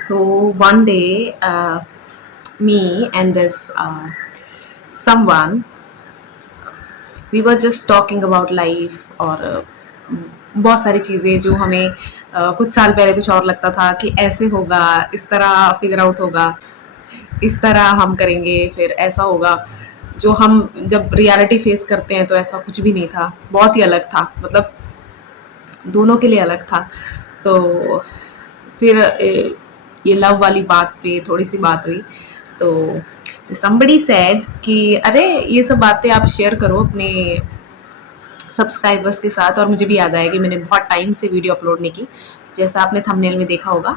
So one day, me and this someone, we were just talking about life और बहुत सारी चीज़ें जो हमें कुछ साल पहले कुछ और लगता था कि ऐसे होगा, इस तरह फिगर आउट होगा, इस तरह हम करेंगे, फिर ऐसा होगा। जो हम जब रियलिटी फेस करते हैं तो ऐसा कुछ भी नहीं था, बहुत ही अलग था, मतलब दोनों के लिए अलग था। तो फिर ये लव वाली बात पे थोड़ी सी बात हुई। तो somebody said कि अरे ये सब बातें आप शेयर करो अपने सब्सक्राइबर्स के साथ। और मुझे भी याद आया कि मैंने बहुत टाइम से वीडियो अपलोड नहीं की, जैसा आपने थंबनेल में देखा होगा।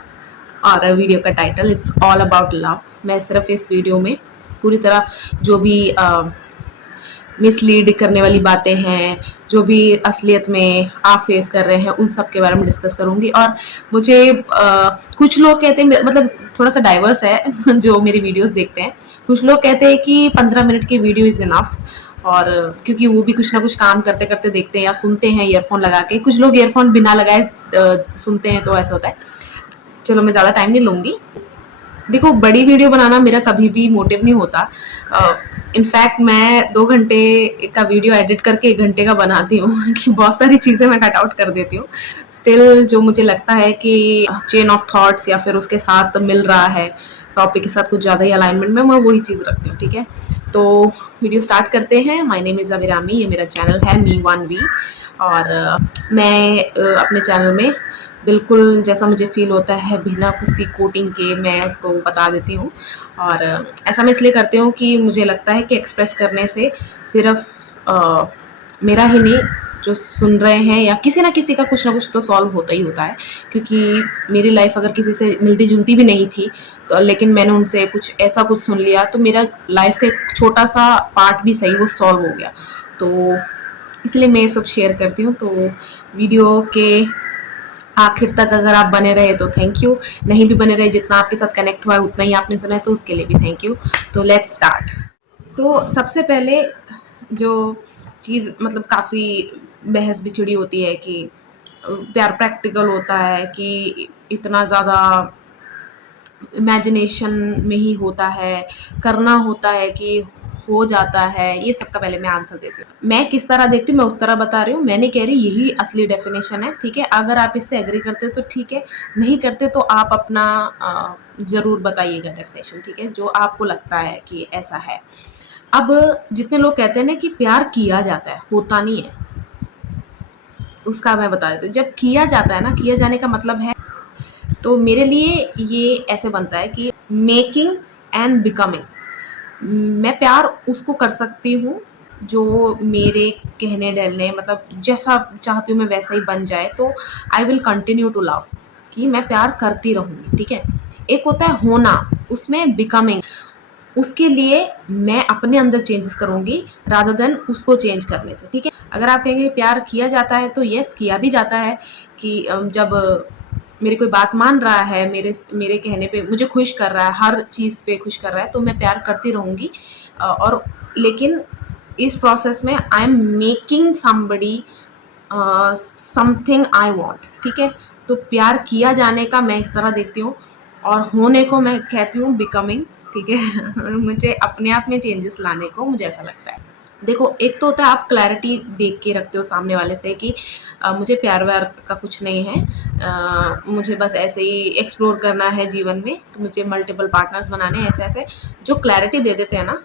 और वीडियो का title it's all about love. मैं सिर्फ इस वीडियो में पूरी तरह जो भी मिसलीड करने वाली बातें हैं, जो भी असलियत में आप फेस कर रहे हैं, उन सब के बारे में डिस्कस करूँगी। और मुझे कुछ लोग कहते हैं, मतलब थोड़ा-सा डाइवर्स है जो मेरी वीडियोज़ देखते हैं। कुछ लोग कहते हैं कि 15 मिनट की वीडियो इज़ इनफ। और क्योंकि वो भी कुछ ना कुछ काम करते-करते देखते हैं या सुनते हैं ईयरफ़ोन लगा के। कुछ लोग ईयरफ़ोन बिना लगाए सुनते हैं, तो ऐसा होता है। चलो मैं ज़्यादा टाइम नहीं लूँगी। देखो, बड़ी वीडियो बनाना मेरा कभी भी मोटिव नहीं होता। इनफैक्ट मैं 2 घंटे का वीडियो एडिट करके 1 घंटे का बनाती हूँ कि बहुत सारी चीज़ें मैं कट आउट कर देती हूँ। स्टिल जो मुझे लगता है कि चेन ऑफ थॉट्स या फिर उसके साथ मिल रहा है, टॉपिक के साथ कुछ ज़्यादा ही अलाइनमेंट में, मैं वही चीज़ रखती हूँ, ठीक है? तो वीडियो स्टार्ट करते हैं। माय नेम इज़ अभिरामी, ये मेरा चैनल है मी1वी। और मैं अपने चैनल में बिल्कुल जैसा मुझे फ़ील होता है बिना किसी कोटिंग के मैं उसको बता देती हूँ। और ऐसा मैं इसलिए करती हूँ कि मुझे लगता है कि एक्सप्रेस करने से सिर्फ़ मेरा ही नहीं, जो सुन रहे हैं या किसी न किसी का कुछ ना कुछ तो सॉल्व होता ही होता है। क्योंकि मेरी लाइफ़ अगर किसी से मिलती-जुलती भी नहीं थी, तो लेकिन मैंने उनसे कुछ ऐसा कुछ सुन लिया, तो मेरा लाइफ़ का एक छोटा-सा पार्ट भी सही वो सॉल्व हो गया। तो इसलिए मैं ये सब शेयर करती हूँ। तो वीडियो के आखिर तक अगर आप बने रहे तो थैंक यू, नहीं भी बने रहे, जितना आपके साथ कनेक्ट हुआ है उतना ही आपने सुना है, तो उसके लिए भी थैंक यू। तो लेट्स स्टार्ट। तो सबसे पहले जो चीज़, मतलब काफ़ी बहस बिछड़ी होती है कि प्यार प्रैक्टिकल होता है कि इतना ज़्यादा इमेजिनेशन में ही होता है, करना होता है कि हो जाता है। ये सब का पहले मैं आंसर देती हूँ। मैं किस तरह देखती हूँ मैं उस तरह बता रही हूँ। मैं नहीं कह रही यही असली डेफिनेशन है, ठीक है? अगर आप इससे एग्री करते हो तो ठीक है, नहीं करते तो आप अपना ज़रूर बताइएगा डेफिनेशन, ठीक है? जो आपको लगता है कि ऐसा है। अब जितने लोग कहते हैं ना कि प्यार किया जाता है, होता नहीं है, उसका मैं बता देती हूँ। जब किया जाता है ना, किया जाने का मतलब है, तो मेरे लिए ये ऐसे बनता है कि मेकिंग एंड बिकमिंग। मैं प्यार उसको कर सकती हूँ जो मेरे कहने डलने, मतलब जैसा चाहती हूँ मैं वैसा ही बन जाए, तो I will continue to love, कि मैं प्यार करती रहूँगी, ठीक है? एक होता है होना, उसमें बिकमिंग, उसके लिए मैं अपने अंदर चेंजेस करूँगी रादर देन उसको चेंज करने से, ठीक है? अगर आप कहेंगे प्यार किया जाता है, तो येस किया भी जाता है कि जब मेरी कोई बात मान रहा है, मेरे कहने पे मुझे खुश कर रहा है, हर चीज़ पे खुश कर रहा है, तो मैं प्यार करती रहूँगी। और लेकिन इस प्रोसेस में I am making somebody something I want, ठीक है? तो प्यार किया जाने का मैं इस तरह देखती हूँ, और होने को मैं कहती हूँ बिकमिंग, ठीक है? मुझे अपने आप में चेंजेस लाने को मुझे ऐसा लगता है। देखो, एक तो होता है आप क्लैरिटी देख के रखते हो सामने वाले से कि मुझे प्यार-व्यार का कुछ नहीं है, मुझे बस ऐसे ही एक्सप्लोर करना है जीवन में, तो मुझे मल्टीपल पार्टनर्स बनाने हैं, ऐसे-ऐसे। जो क्लैरिटी दे देते हैं ना,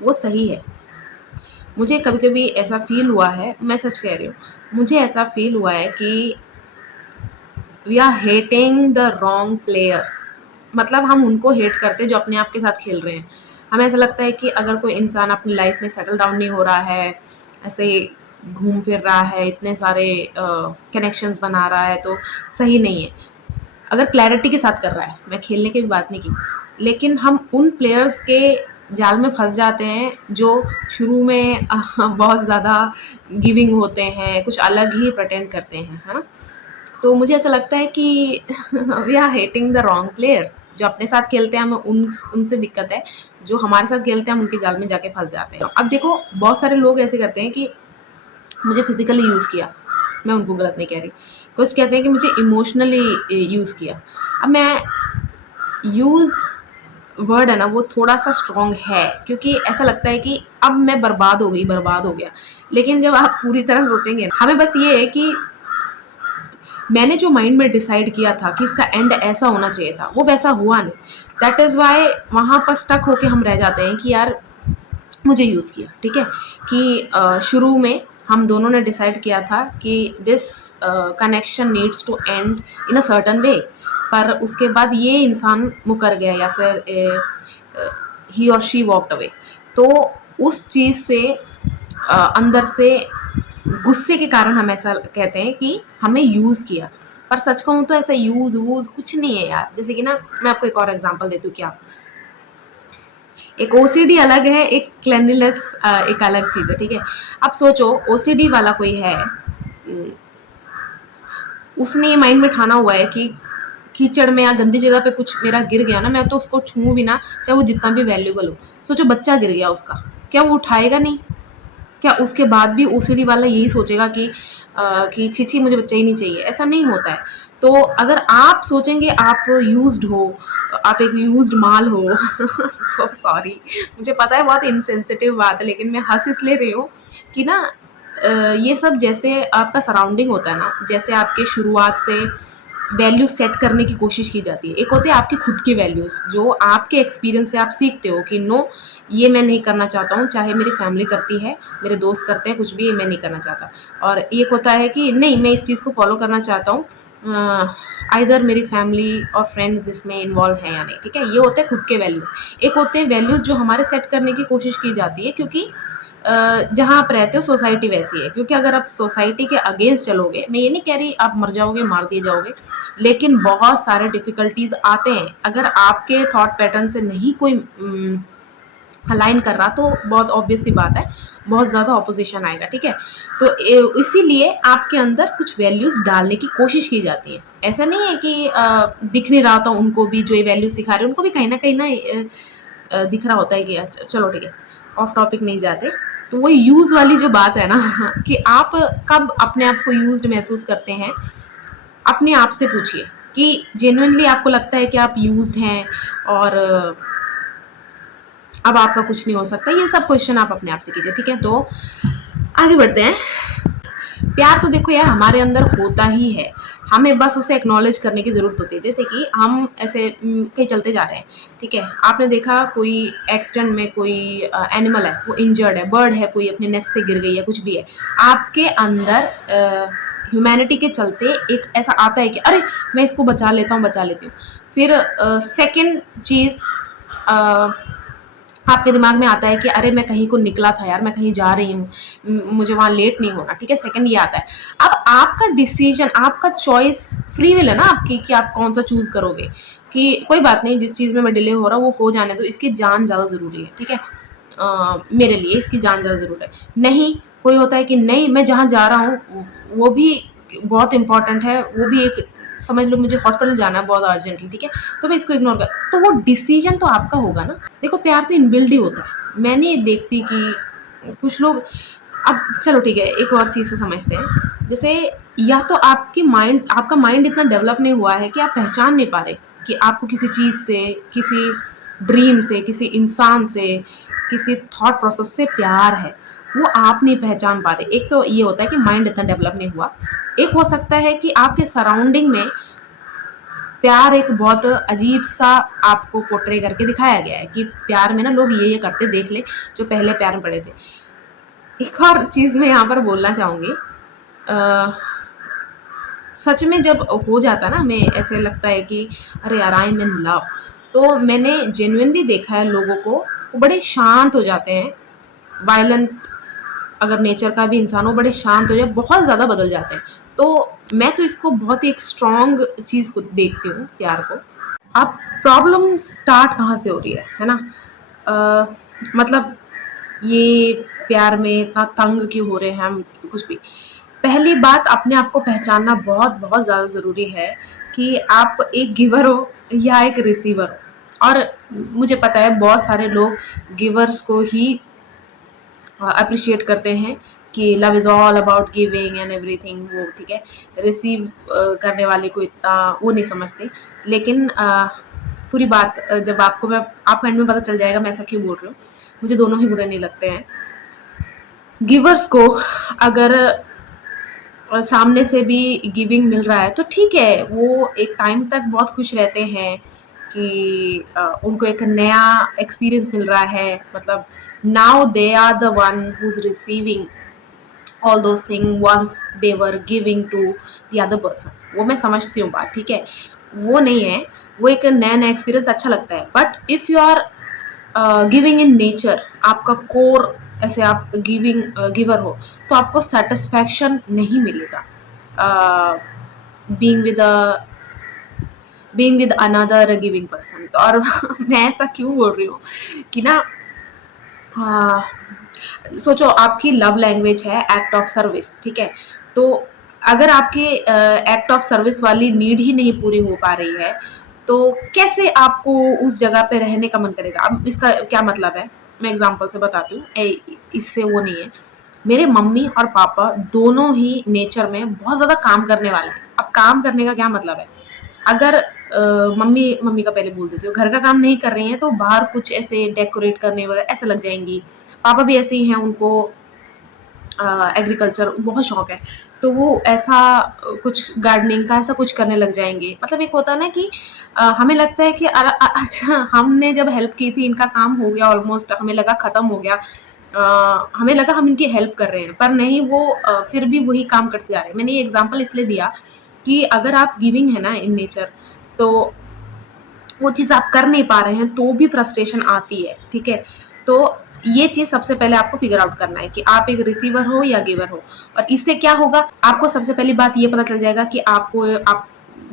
वो सही है। मुझे कभी-कभी ऐसा फ़ील हुआ है, मैं सच कह रही हूँ, मुझे ऐसा फ़ील हुआ है कि we are hating the wrong players. मतलब हम उनको हेट करते हैं जो अपने आप के साथ खेल रहे हैं। हमें ऐसा लगता है कि अगर कोई इंसान अपनी लाइफ में सेटल डाउन नहीं हो रहा है, ऐसे घूम फिर रहा है, इतने सारे कनेक्शंस बना रहा है, तो सही नहीं है। अगर क्लैरिटी के साथ कर रहा है, मैं खेलने की भी बात नहीं की, लेकिन हम उन प्लेयर्स के जाल में फंस जाते हैं जो शुरू में बहुत ज़्यादा गिविंग होते हैं, कुछ अलग ही प्रिटेंड करते हैं, है ना? तो मुझे ऐसा लगता है कि we are hating the wrong players. जो अपने साथ खेलते हैं हमें उनसे दिक्कत है, जो हमारे साथ खेलते हैं हम उनके जाल में जाके फंस जाते हैं। अब देखो, बहुत सारे लोग ऐसे करते हैं कि मुझे फिजिकली यूज़ किया, मैं उनको गलत नहीं कह रही। कुछ कहते हैं कि मुझे इमोशनली यूज़ किया। अब मैं यूज़ वर्ड है ना वो थोड़ा-सा स्ट्रॉन्ग है, क्योंकि ऐसा लगता है कि अब मैं बर्बाद हो गई, बर्बाद हो गया। लेकिन जब आप पूरी तरह सोचेंगे, हमें बस ये है कि मैंने जो माइंड में डिसाइड किया था कि इसका एंड ऐसा होना चाहिए था, वो वैसा हुआ नहीं। दैट इज़ व्हाई वहाँ पर स्टक होके हम रह जाते हैं कि यार मुझे यूज़ किया, ठीक है? कि शुरू में हम दोनों ने डिसाइड किया था कि this connection needs to end in a certain way, पर उसके बाद ये इंसान मुकर गया या फिर ही और शी वॉक्ड अवे। तो उस चीज़ से अंदर से गुस्से के कारण हम ऐसा कहते हैं कि हमें यूज़ किया। पर सच कहूँ तो ऐसा यूज़ वूज़ कुछ नहीं है यार। जैसे कि ना मैं आपको एक और एग्ज़ाम्पल देती हूँ क्या, एक ओसीडी अलग है, एक क्लेanलीनेस एक अलग चीज़ है, ठीक है? अब सोचो ओसीडी वाला कोई है, उसने ये माइंड में ठाना हुआ है कि कीचड़ में या गंदी जगह पे कुछ मेरा गिर गया ना, मैं तो उसको छूऊँ भी ना, चाहे वो जितना भी वैल्यूएबल हो। सोचो बच्चा गिर गया उसका, क्या वो उठाएगा नहीं? क्या उसके बाद भी ओसीडी वाला यही सोचेगा कि छी छी मुझे बच्चा ही नहीं चाहिए? ऐसा नहीं होता है। तो अगर आप सोचेंगे आप यूज्ड हो, आप एक यूज्ड माल हो सो सॉरी, मुझे पता है बहुत इनसेंसिटिव बात है, लेकिन मैं हंस इसलिए रही हूँ कि ना ये सब जैसे आपका सराउंडिंग होता है ना, जैसे आपके शुरुआत से वैल्यू सेट करने की कोशिश की जाती है। एक होते हैं आपकी खुद की वैल्यूज़, जो आपके एक्सपीरियंस से आप सीखते हो कि नो, ये मैं नहीं करना चाहता हूँ, चाहे मेरी फैमिली करती है, मेरे दोस्त करते हैं, कुछ भी, ये मैं नहीं करना चाहता। और एक होता है कि नहीं, मैं इस चीज़ को फॉलो करना चाहता हूँ, आइदर मेरी फैमिली और फ्रेंड्स इसमें इन्वॉल्व हैं या नहीं, ठीक है? ये होते हैं खुद के वैल्यूज़। एक होते हैं वैल्यूज़ जो हमारे सेट करने की कोशिश की जाती है, क्योंकि जहाँ आप रहते हो सोसाइटी वैसी है। क्योंकि अगर आप सोसाइटी के अगेंस्ट चलोगे, मैं ये नहीं कह रही आप मर जाओगे, मार दिए जाओगे, लेकिन बहुत सारे डिफ़िकल्टीज़ आते हैं। अगर आपके थॉट पैटर्न से नहीं कोई अलाइन कर रहा, तो बहुत ऑब्वियस सी बात है, बहुत ज़्यादा ऑपोजिशन आएगा, ठीक है? तो इसीलिए आपके अंदर कुछ वैल्यूज़ डालने की कोशिश की जाती है। ऐसा नहीं है कि दिख नहीं रहा था उनको भी, जो ये वैल्यू सिखा रहे हैं, उनको भी कहीं न कहीं ना दिख रहा होता है कि चलो ठीक है, ऑफ टॉपिक नहीं जाते। तो वो यूज़ वाली जो बात है ना कि आप कब अपने आप को यूज़्ड महसूस करते हैं, अपने आप से पूछिए कि जेन्युइनली आपको लगता है कि आप यूज़्ड हैं और अब आपका कुछ नहीं हो सकता। ये सब क्वेश्चन आप अपने आप से कीजिए, ठीक है? तो आगे बढ़ते हैं। प्यार तो देखो यार हमारे अंदर होता ही है, हमें बस उसे एक्नॉलेज करने की ज़रूरत होती है। जैसे कि हम ऐसे कहीं चलते जा रहे हैं, ठीक है? आपने देखा कोई एक्सीडेंट में कोई एनिमल है, वो इंजर्ड है, बर्ड है, कोई अपने नेस्ट से गिर गई है, कुछ भी है। आपके अंदर ह्यूमैनिटी के चलते एक ऐसा आता है कि अरे! मैं इसको बचा लेता हूँ, बचा लेती हूँ। फिर सेकंड चीज़ आपके दिमाग में आता है कि अरे मैं कहीं को निकला था यार, मैं कहीं जा रही हूँ, मुझे वहाँ लेट नहीं होना, ठीक है? सेकंड ये आता है। अब आपका डिसीजन, आपका चॉइस, फ्री विल है ना आपकी कि आप कौन सा चूज़ करोगे, कि कोई बात नहीं, जिस चीज़ में मैं डिले हो रहा हूँ वो हो जाने दो, इसकी जान ज़्यादा ज़रूरी है, ठीक है? मेरे लिए इसकी जान ज़्यादा ज़रूरी है। नहीं, कोई होता है कि नहीं, मैं जहाँ जा रहा हूँ वो भी बहुत इम्पोर्टेंट है, वो भी एक, समझ लो मुझे हॉस्पिटल जाना है बहुत अर्जेंटली, ठीक है? तो मैं इसको इग्नोर कर, तो वो डिसीजन तो आपका होगा ना। देखो प्यार तो इनबिल्ड ही होता है। मैं नहीं देखती कि कुछ लोग, अब चलो ठीक है, एक और चीज़ से समझते हैं। जैसे या तो आपका माइंड इतना डेवलप नहीं हुआ है कि आप पहचान नहीं पा रहे कि आपको किसी चीज़ से, किसी ड्रीम से, किसी इंसान से, किसी थॉट प्रोसेस से प्यार है, वो आप नहीं पहचान पा रहे। एक तो ये होता है कि माइंड इतना डेवलप नहीं हुआ। एक हो सकता है कि आपके सराउंडिंग में प्यार एक बहुत अजीब-सा आपको पोर्ट्रे करके दिखाया गया है कि प्यार में ना लोग ये करते, देख ले जो पहले प्यार में पड़े थे। एक और चीज़ मैं यहाँ पर बोलना चाहूँगी, अ, सच में जब हो जाता है ना, हमें ऐसे लगता है कि अरे यार आई एम इन लव, तो मैंने जेन्युइनली देखा है लोगों को, वो बड़े शांत हो जाते हैं। वायलेंट अगर नेचर का भी इंसान हो, बड़े शांत हो जाए, बहुत ज़्यादा बदल जाते हैं। तो मैं तो इसको बहुत ही एक स्ट्रॉन्ग चीज़ को देखती हूँ प्यार को। अब प्रॉब्लम स्टार्ट कहाँ से हो रही है ना? मतलब ये प्यार में इतना तंग क्यों हो रहे हैं हम, कुछ भी। पहली बात, अपने आप को पहचानना बहुत बहुत ज़्यादा ज़रूरी है कि आप एक गिवर हो या एक रिसीवर हो। और मुझे पता है बहुत सारे लोग गिवर्स को ही अप्रिशिएट करते हैं कि love is all about giving and everything, वो ठीक है। रिसीव करने वाले को इतना वो नहीं समझते। लेकिन पूरी बात जब आपको एंड में पता चल जाएगा मैं ऐसा क्यों बोल रही हूँ। मुझे दोनों ही बुरे नहीं लगते हैं। गिवर्स को अगर सामने से भी गिविंग मिल रहा है तो ठीक है, वो एक टाइम तक बहुत खुश रहते हैं कि उनको एक नया एक्सपीरियंस मिल रहा है, मतलब now they are the one who is receiving all those thing once they were giving to the other person. वो मैं समझती हूँ बात, ठीक है, वो नहीं है, वो एक नया नया एक्सपीरियंस अच्छा लगता है। But if you are giving in nature, आपका कोर ऐसे आप गिवर हो तो आपको सेटिस्फैक्शन नहीं मिलेगा being with another giving person. तो और मैं ऐसा क्यों बोल रही हूँ कि ना, हाँ, सोचो आपकी लव लैंग्वेज है एक्ट ऑफ सर्विस, ठीक है, तो अगर आपकी एक्ट ऑफ सर्विस वाली नीड ही नहीं पूरी हो पा रही है तो कैसे आपको उस जगह पे रहने का मन करेगा। अब इसका क्या मतलब है, मैं एग्जांपल से बताती हूँ, इससे वो नहीं है। मेरे मम्मी और पापा दोनों ही नेचर में बहुत ज़्यादा काम करने वाले हैं। अब काम करने का क्या मतलब है, अगर मम्मी का पहले बोल देती हूँ, घर का काम नहीं कर रही हैं तो बाहर कुछ ऐसे डेकोरेट करने वगैरह ऐसे लग जाएंगी। पापा भी ऐसे ही हैं, उनको एग्रीकल्चर बहुत शौक है, तो वो ऐसा कुछ गार्डनिंग का ऐसा कुछ करने लग जाएंगे। मतलब एक होता है ना कि हमें लगता है कि अच्छा हमने जब हेल्प की थी, इनका काम हो गया ऑलमोस्ट, हमें लगा ख़त्म हो गया, हमें लगा हम इनकी हेल्प कर रहे हैं, पर नहीं, वो फिर भी वही काम करते जा रहे हैं। मैंने ये एग्जांपल इसलिए दिया कि अगर आप गिविंग है ना इन नेचर, तो वो चीज़ आप कर नहीं पा रहे हैं तो भी फ्रस्ट्रेशन आती है, ठीक है। तो ये चीज़ सबसे पहले आपको फिगर आउट करना है कि आप एक रिसीवर हो या गिवर हो। और इससे क्या होगा, आपको सबसे पहली बात ये पता चल जाएगा कि आप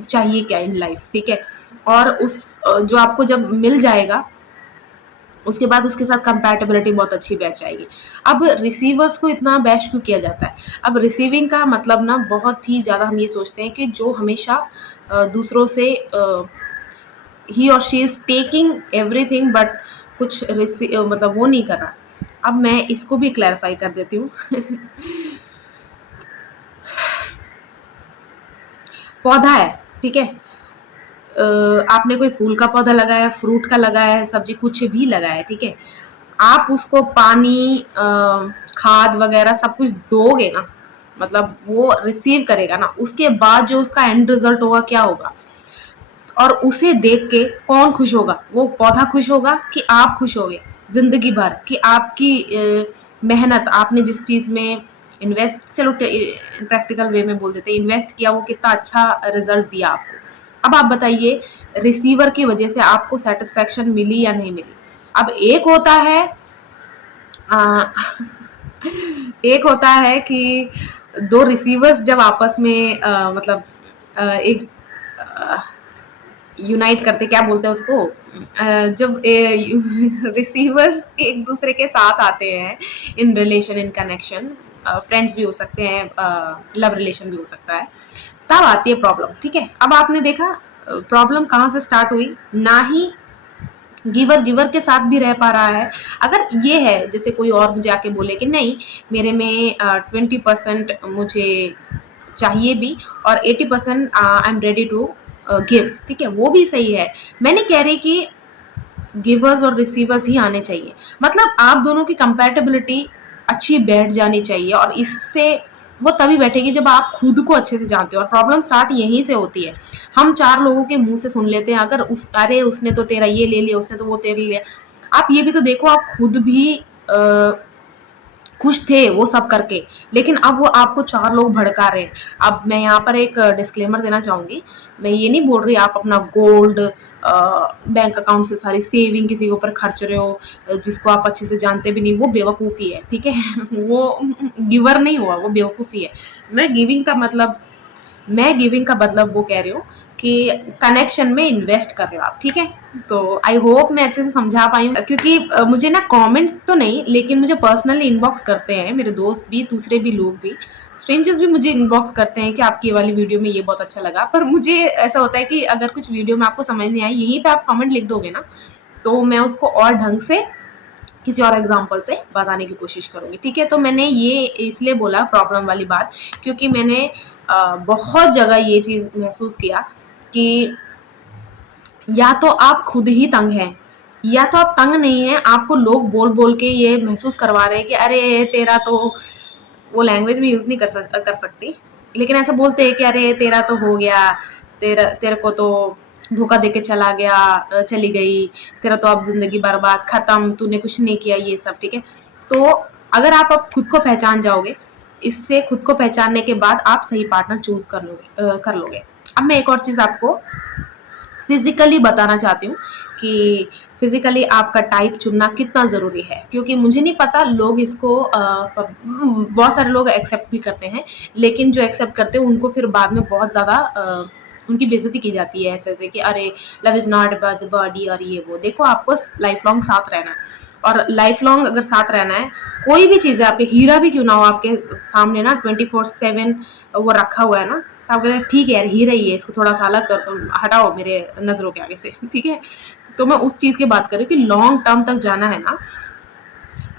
चाहिए क्या इन लाइफ, ठीक है। और उस जो आपको जब मिल जाएगा उसके बाद उसके साथ कंपैटिबिलिटी बहुत अच्छी बैठ जाएगी। अब रिसीवर्स को इतना बैश क्यों किया जाता है? अब रिसीविंग का मतलब ना बहुत ही ज़्यादा हम ये सोचते हैं कि जो हमेशा दूसरों से ही और she is taking everything, but कुछ मतलब वो नहीं कर रहा। अब मैं इसको भी क्लैरिफाई कर देती हूँ। पौधा है, ठीक है, आपने कोई फूल का पौधा लगाया, फ्रूट का लगाया है, सब्जी कुछ भी लगाया है, ठीक है, आप उसको पानी खाद वगैरह सब कुछ दोगे ना, मतलब वो रिसीव करेगा ना, उसके बाद जो उसका एंड रिजल्ट होगा क्या होगा, और उसे देख के कौन खुश होगा, वो पौधा खुश होगा कि आप खुश होगे जिंदगी भर, कि आपकी मेहनत, आपने जिस चीज में इन्वेस्ट, चलो प्रैक्टिकल वे में बोल देते हैं, इन्वेस्ट किया, वो कितना अच्छा रिजल्ट दिया आपको। अब आप बताइए, रिसीवर की वजह से आपको सेटिस्फेक्शन मिली या नहीं मिली। अब एक होता है आ, एक होता है कि दो रिसीवर्स जब आपस में मतलब एक यूनाइट करते, क्या बोलते हैं उसको, जब रिसीवर्स एक दूसरे के साथ आते हैं in relation, in connection, friends भी हो सकते हैं, लव रिलेशन भी हो सकता है, तब आती है प्रॉब्लम, ठीक है। अब आपने देखा प्रॉब्लम कहाँ से स्टार्ट हुई, ना ही गिवर के साथ भी रह पा रहा है। अगर ये है जैसे कोई और मुझे आके बोले कि नहीं, मेरे में 20% मुझे चाहिए भी और 80% I am ready to give, ठीक है, वो भी सही है। मैं नहीं कह रही कि गिवर्स और रिसीवर्स ही आने चाहिए, मतलब आप दोनों की कंपैटिबिलिटी अच्छी बैठ जानी चाहिए, और इससे वो तभी बैठेगी जब आप खुद को अच्छे से जानते हो। और प्रॉब्लम स्टार्ट यहीं से होती है, हम चार लोगों के मुंह से सुन लेते हैं, अगर अरे उसने तो तेरा ये ले लिया, उसने तो वो तेरे लिया। आप ये भी तो देखो, आप खुद भी खुश थे वो सब करके, लेकिन अब वो आपको चार लोग भड़का रहे हैं। अब मैं यहाँ पर एक डिस्क्लेमर देना चाहूँगी, मैं ये नहीं बोल रही आप अपना गोल्ड बैंक अकाउंट से सारी सेविंग किसी के ऊपर खर्च रहे हो, जिसको आप अच्छे से जानते भी नहीं, वो बेवकूफ़ी है, ठीक है। वो गिवर नहीं हुआ, वो बेवकूफ़ी है। मैं गिविंग का मतलब वो कह रही हूँ कि कनेक्शन में इन्वेस्ट कर रहे हो आप, ठीक है। तो आई होप मैं अच्छे से समझा पाई हूँ, क्योंकि मुझे ना कमेंट्स तो नहीं, लेकिन मुझे पर्सनली इनबॉक्स करते हैं मेरे दोस्त भी, दूसरे भी लोग भी, स्ट्रेंजर्स भी मुझे इनबॉक्स करते हैं कि आपकी ये वाली वीडियो में ये बहुत अच्छा लगा। पर मुझे ऐसा होता है कि अगर कुछ वीडियो में आपको समझ नहीं आई, यहीं पे आप कमेंट लिख दोगे ना, तो मैं उसको और ढंग से किसी और एग्जाम्पल से बताने की कोशिश करूंगी, ठीक है। तो मैंने ये इसलिए बोला प्रॉब्लम वाली बात, क्योंकि मैंने बहुत जगह ये चीज़ महसूस किया कि या तो आप खुद ही तंग हैं, या तो आप तंग नहीं हैं, आपको लोग बोल-बोल के ये महसूस करवा रहे हैं कि अरे तेरा तो, वो लैंग्वेज में यूज़ नहीं कर सकती, लेकिन ऐसा बोलते हैं कि अरे तेरा तो हो गया, तेरे को तो धोखा देके चला गया, चली गई, तेरा तो अब ज़िंदगी बर्बाद, खत्म, तूने कुछ नहीं किया, ये सब, ठीक है? तो अगर आप अब खुद को पहचान जाओगे, इससे खुद को पहचानने के बाद आप सही पार्टनर चूज़ कर लोगे। अब मैं एक और चीज़ आपको फिजिकली बताना चाहती हूँ कि फिजिकली आपका टाइप चुनना कितना ज़रूरी है, क्योंकि मुझे नहीं पता लोग इसको बहुत सारे लोग एक्सेप्ट भी करते हैं, लेकिन जो एक्सेप्ट करते हैं उनको फिर बाद में बहुत ज़्यादा उनकी बेइज्जती की जाती है ऐसे ऐसे कि अरे love is not about the body और ये वो। देखो आपको लाइफ लॉन्ग साथ रहना है, और लाइफ लॉन्ग अगर साथ रहना है, कोई भी चीज़ है, आपके हीरा भी क्यों ना हो आपके सामने ना 24/7 वो रखा हुआ है ना, तो आप कहें ठीक है यार हीरा ही है, इसको थोड़ा सा अलग हटाओ मेरे नज़रों के आगे से, ठीक है? तो मैं उस चीज़ की बात कर रही हूँ कि लॉन्ग टर्म तक जाना है ना,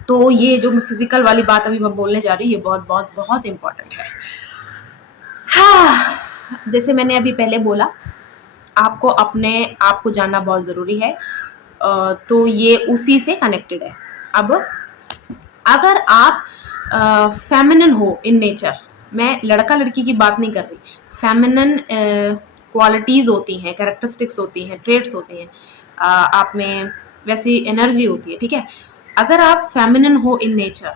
तो ये जो मैं फिजिकल वाली बात अभी मैं बोलने जा रही हूँ, ये बहुत बहुत बहुत इम्पोर्टेंट है। हाँ, जैसे मैंने अभी पहले बोला, आपको अपने आप को जानना बहुत ज़रूरी है, तो ये उसी से कनेक्टेड है। अब अगर आप फेमिनिन हो इन नेचर, मैं लड़का लड़की की बात नहीं कर रही, फेमिनिन क्वालिटीज़ होती हैं, कैरेक्टरिस्टिक्स होती हैं, ट्रेट्स होती हैं, आप में वैसी एनर्जी होती है, ठीक है? अगर आप फेमिनिन हो in nature,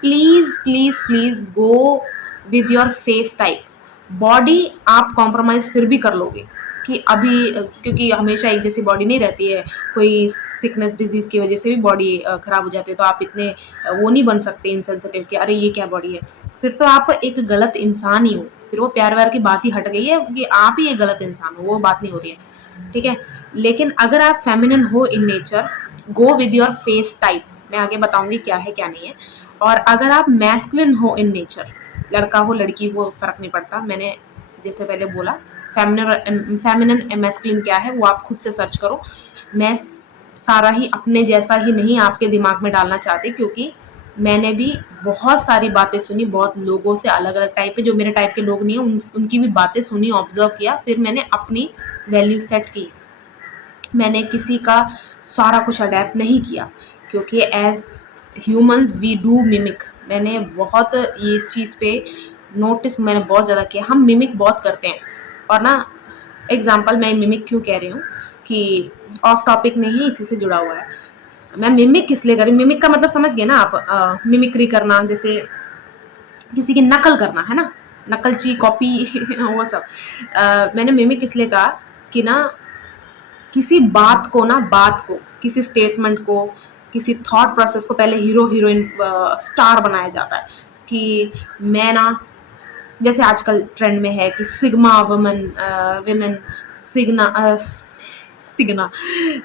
please please please go with your face type. Body आप कॉम्प्रोमाइज़ फिर भी कर लोगे कि अभी क्योंकि हमेशा एक जैसी बॉडी नहीं रहती है, कोई सिकनेस डिजीज़ की वजह से भी बॉडी ख़राब हो जाती है, तो आप इतने वो नहीं बन सकते इनसेंसिटिव कि अरे ये क्या बॉडी है। फिर तो आप एक गलत इंसान ही हो, फिर वो प्यार-व्यार की बात ही हट गई है कि आप ही एक गलत इंसान हो, वो बात नहीं हो रही है, ठीक है? लेकिन अगर आप फेमिनिन हो in nature, go with your face type, मैं आगे बताऊँगी क्या है, क्या नहीं है। और अगर आप मैस्कुलिन हो इन नेचर, लड़का हो, लड़की हो, फ़र्क नहीं पड़ता, मैंने जैसे पहले बोला, फेमिनिन मैस्कुलिन क्या है वो आप खुद से सर्च करो। मैं सारा ही अपने जैसा ही नहीं आपके दिमाग में डालना चाहती, क्योंकि मैंने भी बहुत सारी बातें सुनी, बहुत लोगों से, अलग-अलग टाइप के, जो मेरे टाइप के लोग नहीं हैं उनकी भी बातें सुनी, ऑब्ज़र्व किया, फिर मैंने अपनी वैल्यू सेट की। मैंने किसी का सारा कुछ अडैप्ट नहीं किया, क्योंकि as humans we do mimic. मैंने बहुत ये इस चीज़ पे नोटिस मैंने बहुत ज़्यादा किया, हम मिमिक बहुत करते हैं। और ना एग्ज़ाम्पल मैं मिमिक क्यों कह रही हूँ कि ऑफ टॉपिक नहीं है, इसी से जुड़ा हुआ है। मैं मिमिक किस लिए कर रही हूँ, मिमिक का मतलब समझ गए ना आप, मिमिक्री करना, जैसे किसी की नकल करना, है ना? नकलची, कॉपी वो सब। मैंने मिमिक इसलिए कहा कि ना किसी बात को, किसी स्टेटमेंट को, किसी थॉट प्रोसेस को पहले हीरो हीरोइन स्टार बनाया जाता है कि मैं ना, जैसे आजकल ट्रेंड में है कि सिग्मा विमेन, सिग्ना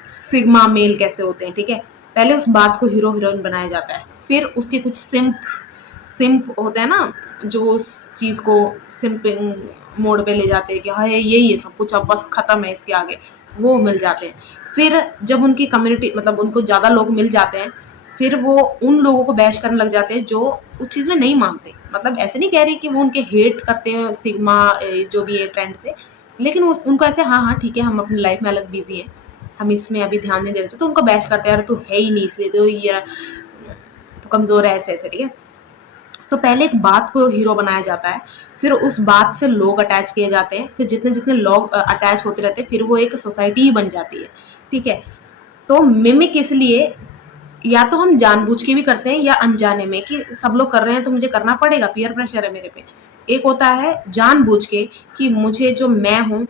सिग्मा मेल कैसे होते हैं, ठीक है? पहले उस बात को हीरो हीरोइन बनाया जाता है, फिर उसके कुछ सिम्प होते हैं ना, जो उस चीज़ को सिंपिंग मोड पे ले जाते हैं कि हाँ यही है सब कुछ, अब बस खत्म है इसके आगे, वो मिल जाते हैं। फिर जब उनकी कम्युनिटी, मतलब उनको ज़्यादा लोग मिल जाते हैं, फिर वो उन लोगों को बैश करने लग जाते हैं जो उस चीज़ में नहीं मानते। मतलब ऐसे नहीं कह रही कि वो उनके हेट करते हैं सिग्मा जो भी है ट्रेंड से, लेकिन उनको ऐसे हाँ हाँ ठीक है, हम अपनी लाइफ में अलग बिजी हैं, हम इसमें अभी ध्यान नहीं दे रहे, तो उनको बैश करते हैं, अरे तू है ही नहीं, इसलिए तो ये तो कमज़ोर है, ऐसे ऐसे, ठीक है? तो पहले एक बात को हीरो बनाया जाता है, फिर उस बात से लोग अटैच किए जाते हैं, फिर जितने जितने लोग अटैच होते रहते हैं, फिर वो एक सोसाइटी ही बन जाती है, ठीक है? तो मिमिक इसलिए, या तो हम जानबूझ के भी करते हैं या अनजाने में कि सब लोग कर रहे हैं तो मुझे करना पड़ेगा, पीयर प्रेशर है मेरे पे। एक होता है जानबूझ के कि मुझे जो मैं हूँ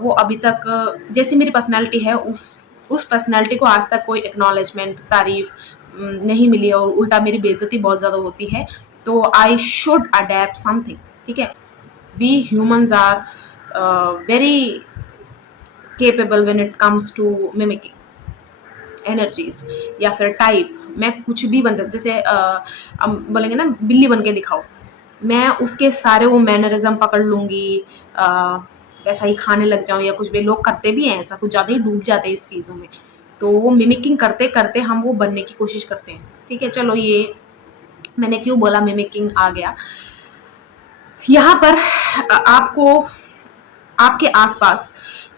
वो अभी तक जैसी मेरी पर्सनैलिटी है, उस पर्सनैलिटी को आज तक कोई एक्नॉलेजमेंट, तारीफ़ नहीं मिली है, और उल्टा मेरी बेइज़्ज़ती बहुत ज़्यादा होती है, तो आई शुड अडैप्ट समथिंग, ठीक है? We humans are very capable when it comes to mimicking energies या फिर टाइप। मैं कुछ भी बन सकती, जैसे हम बोलेंगे ना बिल्ली बन के दिखाओ, मैं उसके सारे वो मैनरिज्म पकड़ लूँगी, वैसा ही खाने लग जाऊँ या कुछ भी। लोग करते भी हैं ऐसा, कुछ ज़्यादा ही डूब जाते हैं इस चीज़ों में, तो वो मिमिकिंग करते करते हम वो बनने की कोशिश करते हैं, ठीक है? चलो ये मैंने क्यों बोला मिमिकिंग आ गया यहाँ पर। आपको आपके आसपास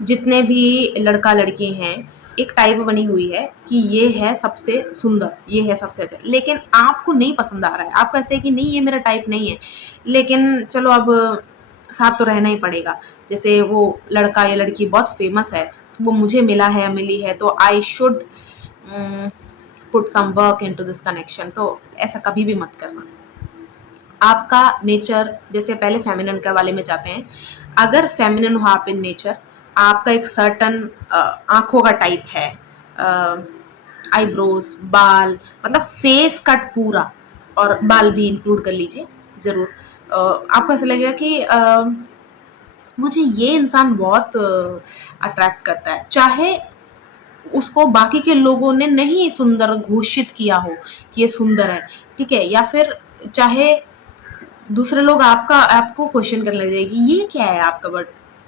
जितने भी लड़का लड़की हैं, एक टाइप बनी हुई है कि ये है सबसे सुंदर, ये है सबसे अच्छा, लेकिन आपको नहीं पसंद आ रहा है, आपको ऐसे है कि नहीं ये मेरा टाइप नहीं है, लेकिन चलो अब साथ तो रहना ही पड़ेगा। जैसे वो लड़का या लड़की बहुत फेमस है, वो मुझे मिला है या मिली है, तो I should put some work into this connection. तो ऐसा कभी भी मत करना। आपका नेचर, जैसे पहले फेमिनिन के वाले में जाते हैं, अगर फेमिनिन हो आप इन नेचर, आपका एक सर्टन आंखों का टाइप है, आईब्रोज, बाल, मतलब फेस कट पूरा, और बाल भी इंक्लूड कर लीजिए ज़रूर। आपको ऐसा लगेगा कि मुझे ये इंसान बहुत अट्रैक्ट करता है, चाहे उसको बाकी के लोगों ने नहीं सुंदर घोषित किया हो कि ये सुंदर है, ठीक है, या फिर चाहे दूसरे लोग आपको क्वेश्चन करने लग जाएगी ये क्या है आपका, बट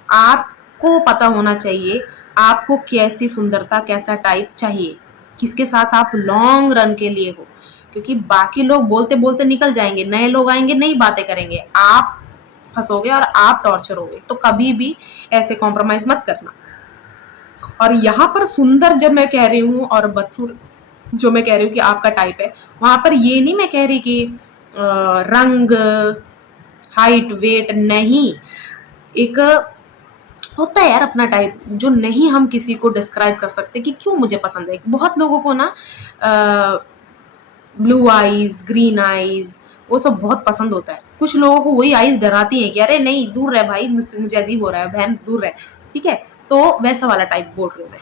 आपको पता होना चाहिए आपको कैसी सुंदरता, कैसा टाइप चाहिए, किसके साथ आप लॉन्ग रन के लिए हो। क्योंकि बाकी लोग बोलते बोलते निकल जाएंगे, नए लोग आएंगे, नई बातें करेंगे, आप फंसोगे और आप टॉर्चर होगे। तो कभी भी ऐसे कॉम्प्रोमाइज मत करना। और यहाँ पर सुंदर जब मैं कह रही हूँ और बदसूर जो मैं कह रही हूँ कि आपका टाइप है, वहां पर ये नहीं मैं कह रही कि रंग, हाइट, वेट नहीं। एक होता है यार अपना टाइप, जो नहीं हम किसी को डिस्क्राइब कर सकते कि क्यों मुझे पसंद है। बहुत लोगों को ना ब्लू आईज, ग्रीन आईज, वो सब बहुत पसंद होता है। कुछ लोगों को वही आईज डराती हैं कि अरे नहीं दूर रह भाई, मुझे अजीब हो रहा है, बहन दूर रह, ठीक है। तो वैसा वाला टाइप बोल रही हूँ मैं।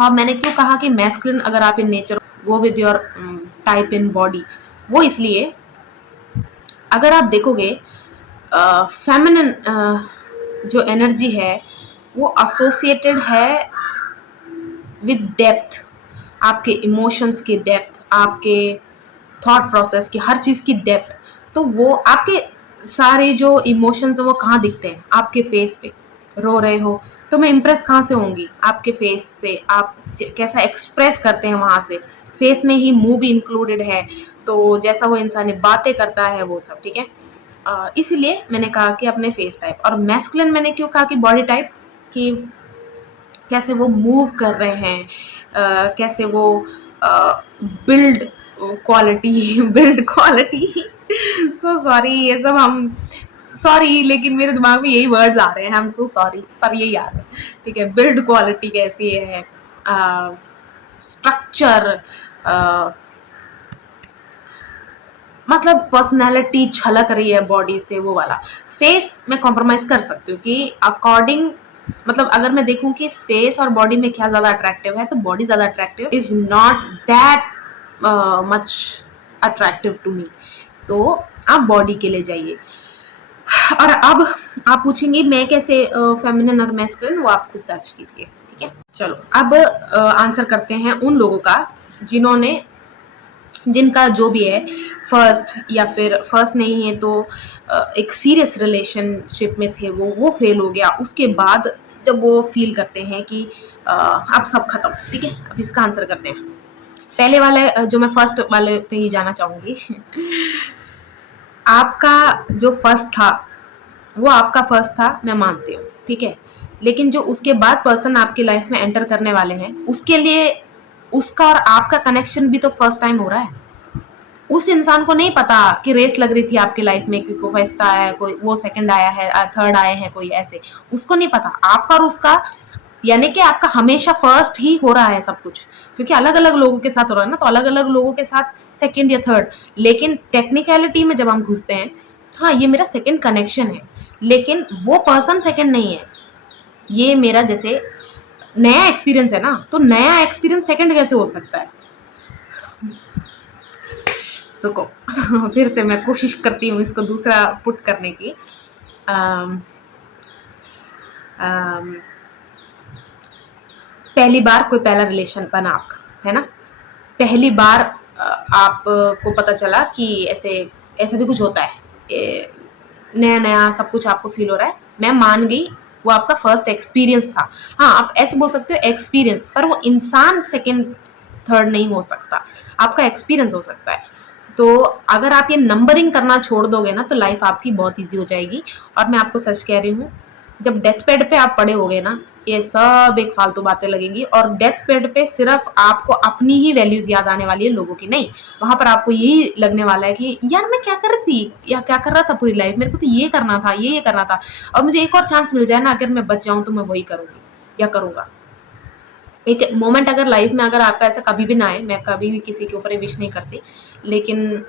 हाँ, मैंने क्यों कहा कि मैस्कुलिन अगर आप इन नेचर वो with your type in body, वो इसलिए अगर आप देखोगे फेमिनिन जो एनर्जी है वो एसोसिएटेड है विद डेप्थ, आपके इमोशंस की डेप्थ, आपके थॉट प्रोसेस की, हर चीज़ की डेप्थ। तो वो आपके सारे जो इमोशंस हैं वो कहाँ दिखते हैं, आपके फेस पे। रो रहे हो तो मैं इम्प्रेस कहाँ से होंगी, आपके फेस से, आप कैसा एक्सप्रेस करते हैं वहाँ से। फेस में ही मुंह भी इंक्लूडेड है, तो जैसा वो इंसान बातें करता है वो सब, ठीक है। इसीलिए मैंने कहा कि अपने फेस टाइप। और मैस्कुलिन मैंने क्यों कहा कि बॉडी टाइप, कि कैसे वो मूव कर रहे हैं, कैसे वो build quality build quality so sorry, ये सब हम सॉरी, लेकिन मेरे दिमाग में यही वर्ड्स आ रहे हैं, आई एम सो सॉरी, पर यही आ रहे हैं, ठीक है। बिल्ड क्वालिटी कैसी है, स्ट्रक्चर, मतलब पर्सनैलिटी झलक रही है बॉडी से, वो वाला। फेस में कॉम्प्रोमाइज कर सकती हूँ कि अकॉर्डिंग, मतलब अगर मैं देखूं कि फेस और बॉडी में क्या ज़्यादा अट्रैक्टिव है, तो बॉडी ज़्यादा attractive is not that much attractive to me. तो आप बॉडी के लिए जाइए। और अब आप पूछेंगे मैं कैसे फेमिनिन और मैस्कुलिन, वो आप खुद सर्च कीजिए, ठीक है। चलो अब आंसर करते हैं उन लोगों का जिनका जो भी है फर्स्ट, या फिर फर्स्ट नहीं है तो एक सीरियस रिलेशनशिप में थे, वो फेल हो गया, उसके बाद जब वो फील करते हैं कि अब सब खत्म, ठीक है। अब इसका आंसर करते हैं। पहले वाले जो मैं फर्स्ट वाले पे ही जाना चाहूंगी आपका जो फर्स्ट था वो आपका फर्स्ट था, मैं मानती हूँ, ठीक है। लेकिन जो उसके बाद पर्सन आपकी लाइफ में एंटर करने वाले हैं, उसके लिए उसका और आपका कनेक्शन भी तो फर्स्ट टाइम हो रहा है। उस इंसान को नहीं पता कि रेस लग रही थी आपकी लाइफ में, कि कोई फर्स्ट आया है, कोई वो सेकंड आया है, थर्ड आए हैं कोई, ऐसे उसको नहीं पता। आपका और उसका, यानी कि आपका हमेशा फर्स्ट ही हो रहा है सब कुछ, क्योंकि अलग अलग लोगों के साथ हो रहा है ना, तो अलग अलग लोगों के साथ सेकंड या थर्ड। लेकिन टेक्निकलिटी में जब हम घुसते हैं, हाँ ये मेरा सेकंड कनेक्शन है, लेकिन वो पर्सन सेकंड नहीं है। ये मेरा जैसे नया एक्सपीरियंस है ना, तो नया एक्सपीरियंस सेकंड कैसे हो सकता है। रुको फिर से मैं कोशिश करती हूँ इसको दूसरा पुट करने की। पहली बार कोई पहला रिलेशन बना आपका, है ना, पहली बार आपको पता चला कि ऐसे ऐसा भी कुछ होता है, नया नया सब कुछ आपको फील हो रहा है, मैं मान गई वो आपका फर्स्ट एक्सपीरियंस था। हाँ, आप ऐसे बोल सकते हो एक्सपीरियंस, पर वो इंसान सेकंड थर्ड नहीं हो सकता, आपका एक्सपीरियंस हो सकता है। तो अगर आप ये नंबरिंग करना छोड़ दोगे ना, तो लाइफ आपकी बहुत ईजी हो जाएगी। और मैं आपको सच कह रही हूँ, जब डेथ बेड पे आप पड़े होगे ना, ये सब एक फालतू बातें लगेंगी, और डेथ बेड पे सिर्फ आपको अपनी ही वैल्यूज याद आने वाली है, लोगों की नहीं। वहां पर आपको यही लगने वाला है कि यार मैं क्या कर रही थी या क्या कर रहा था पूरी लाइफ, मेरे को तो ये करना था, ये करना था, और मुझे एक और चांस मिल जाए ना, अगर मैं बच जाऊं तो मैं वही करूंगी या करूंगा। एक मोमेंट अगर लाइफ में अगर आपका ऐसा कभी भी ना आए, मैं कभी भी किसी के ऊपर विश नहीं करती, लेकिन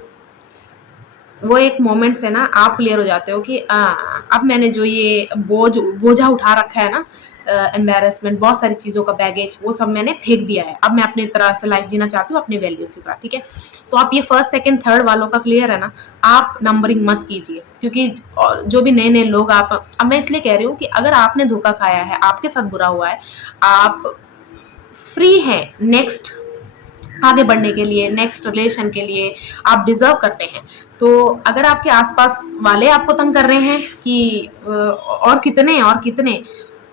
वो एक मोमेंट से ना आप क्लियर हो जाते हो कि अब मैंने जो ये बोझा उठा रखा है ना, एम्बेरसमेंट, बहुत सारी चीज़ों का बैगेज, वो सब मैंने फेंक दिया है। अब मैं अपनी तरह से लाइफ जीना चाहती हूँ अपने वैल्यूज़ के साथ, ठीक है। तो आप ये फर्स्ट सेकंड थर्ड वालों का क्लियर है ना, आप नंबरिंग मत कीजिए, क्योंकि और जो भी नए नए लोग आप, अब मैं इसलिए कह रही हूँ कि अगर आपने धोखा खाया है, आपके साथ बुरा हुआ है, आप फ्री हैं नेक्स्ट आगे बढ़ने के लिए, नेक्स्ट रिलेशन के लिए, आप डिजर्व करते हैं। तो अगर आपके आसपास वाले आपको तंग कर रहे हैं कि और कितने और कितने,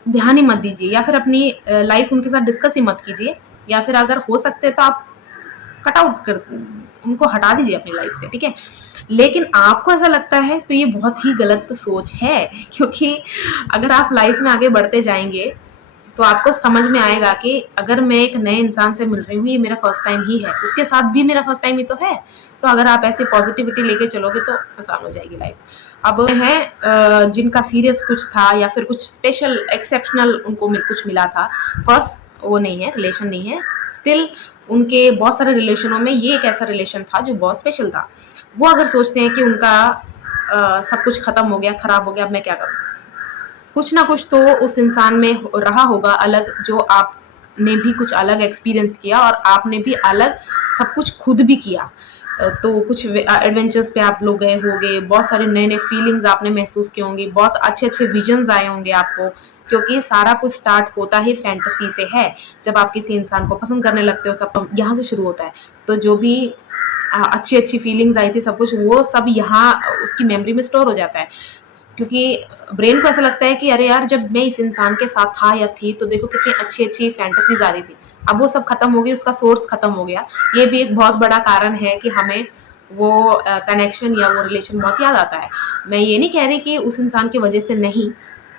ध्यान ही मत दीजिए, या फिर अपनी लाइफ उनके साथ डिस्कस ही मत कीजिए, या फिर अगर हो सकते तो आप कट आउट कर, उनको हटा दीजिए अपनी लाइफ से, ठीक है। लेकिन आपको ऐसा लगता है तो ये बहुत ही गलत सोच है, क्योंकि अगर आप लाइफ में आगे बढ़ते जाएंगे तो आपको समझ में आएगा कि अगर मैं एक नए इंसान से मिल रही हूँ, ये मेरा फर्स्ट टाइम ही है, उसके साथ भी मेरा फर्स्ट टाइम ही तो है। तो अगर आप ऐसे पॉजिटिविटी लेके चलोगे तो आसान हो जाएगी लाइफ। अब हैं जिनका सीरियस कुछ था या फिर कुछ स्पेशल एक्सेप्शनल उनको कुछ मिला था, फर्स्ट वो नहीं है, रिलेशन नहीं है, स्टिल उनके बहुत सारे रिलेशनों में ये एक ऐसा रिलेशन था जो बहुत स्पेशल था। वो अगर सोचते हैं कि उनका सब कुछ खत्म हो गया, खराब हो गया, अब मैं क्या करूँ, कुछ ना कुछ तो उस इंसान में रहा होगा अलग, जो आपने भी कुछ अलग एक्सपीरियंस किया और आपने भी अलग सब कुछ खुद भी किया। तो कुछ एडवेंचर्स पे आप लोग गए होंगे, बहुत सारे नए नए फीलिंग्स आपने महसूस किए होंगे, बहुत अच्छे अच्छे विजन्स आए होंगे आपको, क्योंकि सारा कुछ स्टार्ट होता ही फैंटेसी से है। जब आप किसी इंसान को पसंद करने लगते हो, सब यहाँ से शुरू होता है। तो जो भी अच्छी अच्छी फीलिंग्स आई थी, सब कुछ वो सब यहाँ उसकी मेमोरी में स्टोर हो जाता है, क्योंकि ब्रेन को ऐसा लगता है कि अरे यार, जब मैं इस इंसान के साथ था या थी तो देखो कितनी अच्छी अच्छी फैंटेसीज आ रही थी, अब वो सब खत्म हो गई, उसका सोर्स खत्म हो गया। ये भी एक बहुत बड़ा कारण है कि हमें वो कनेक्शन या वो रिलेशन बहुत याद आता है। मैं ये नहीं कह रही कि उस इंसान की वजह से नहीं,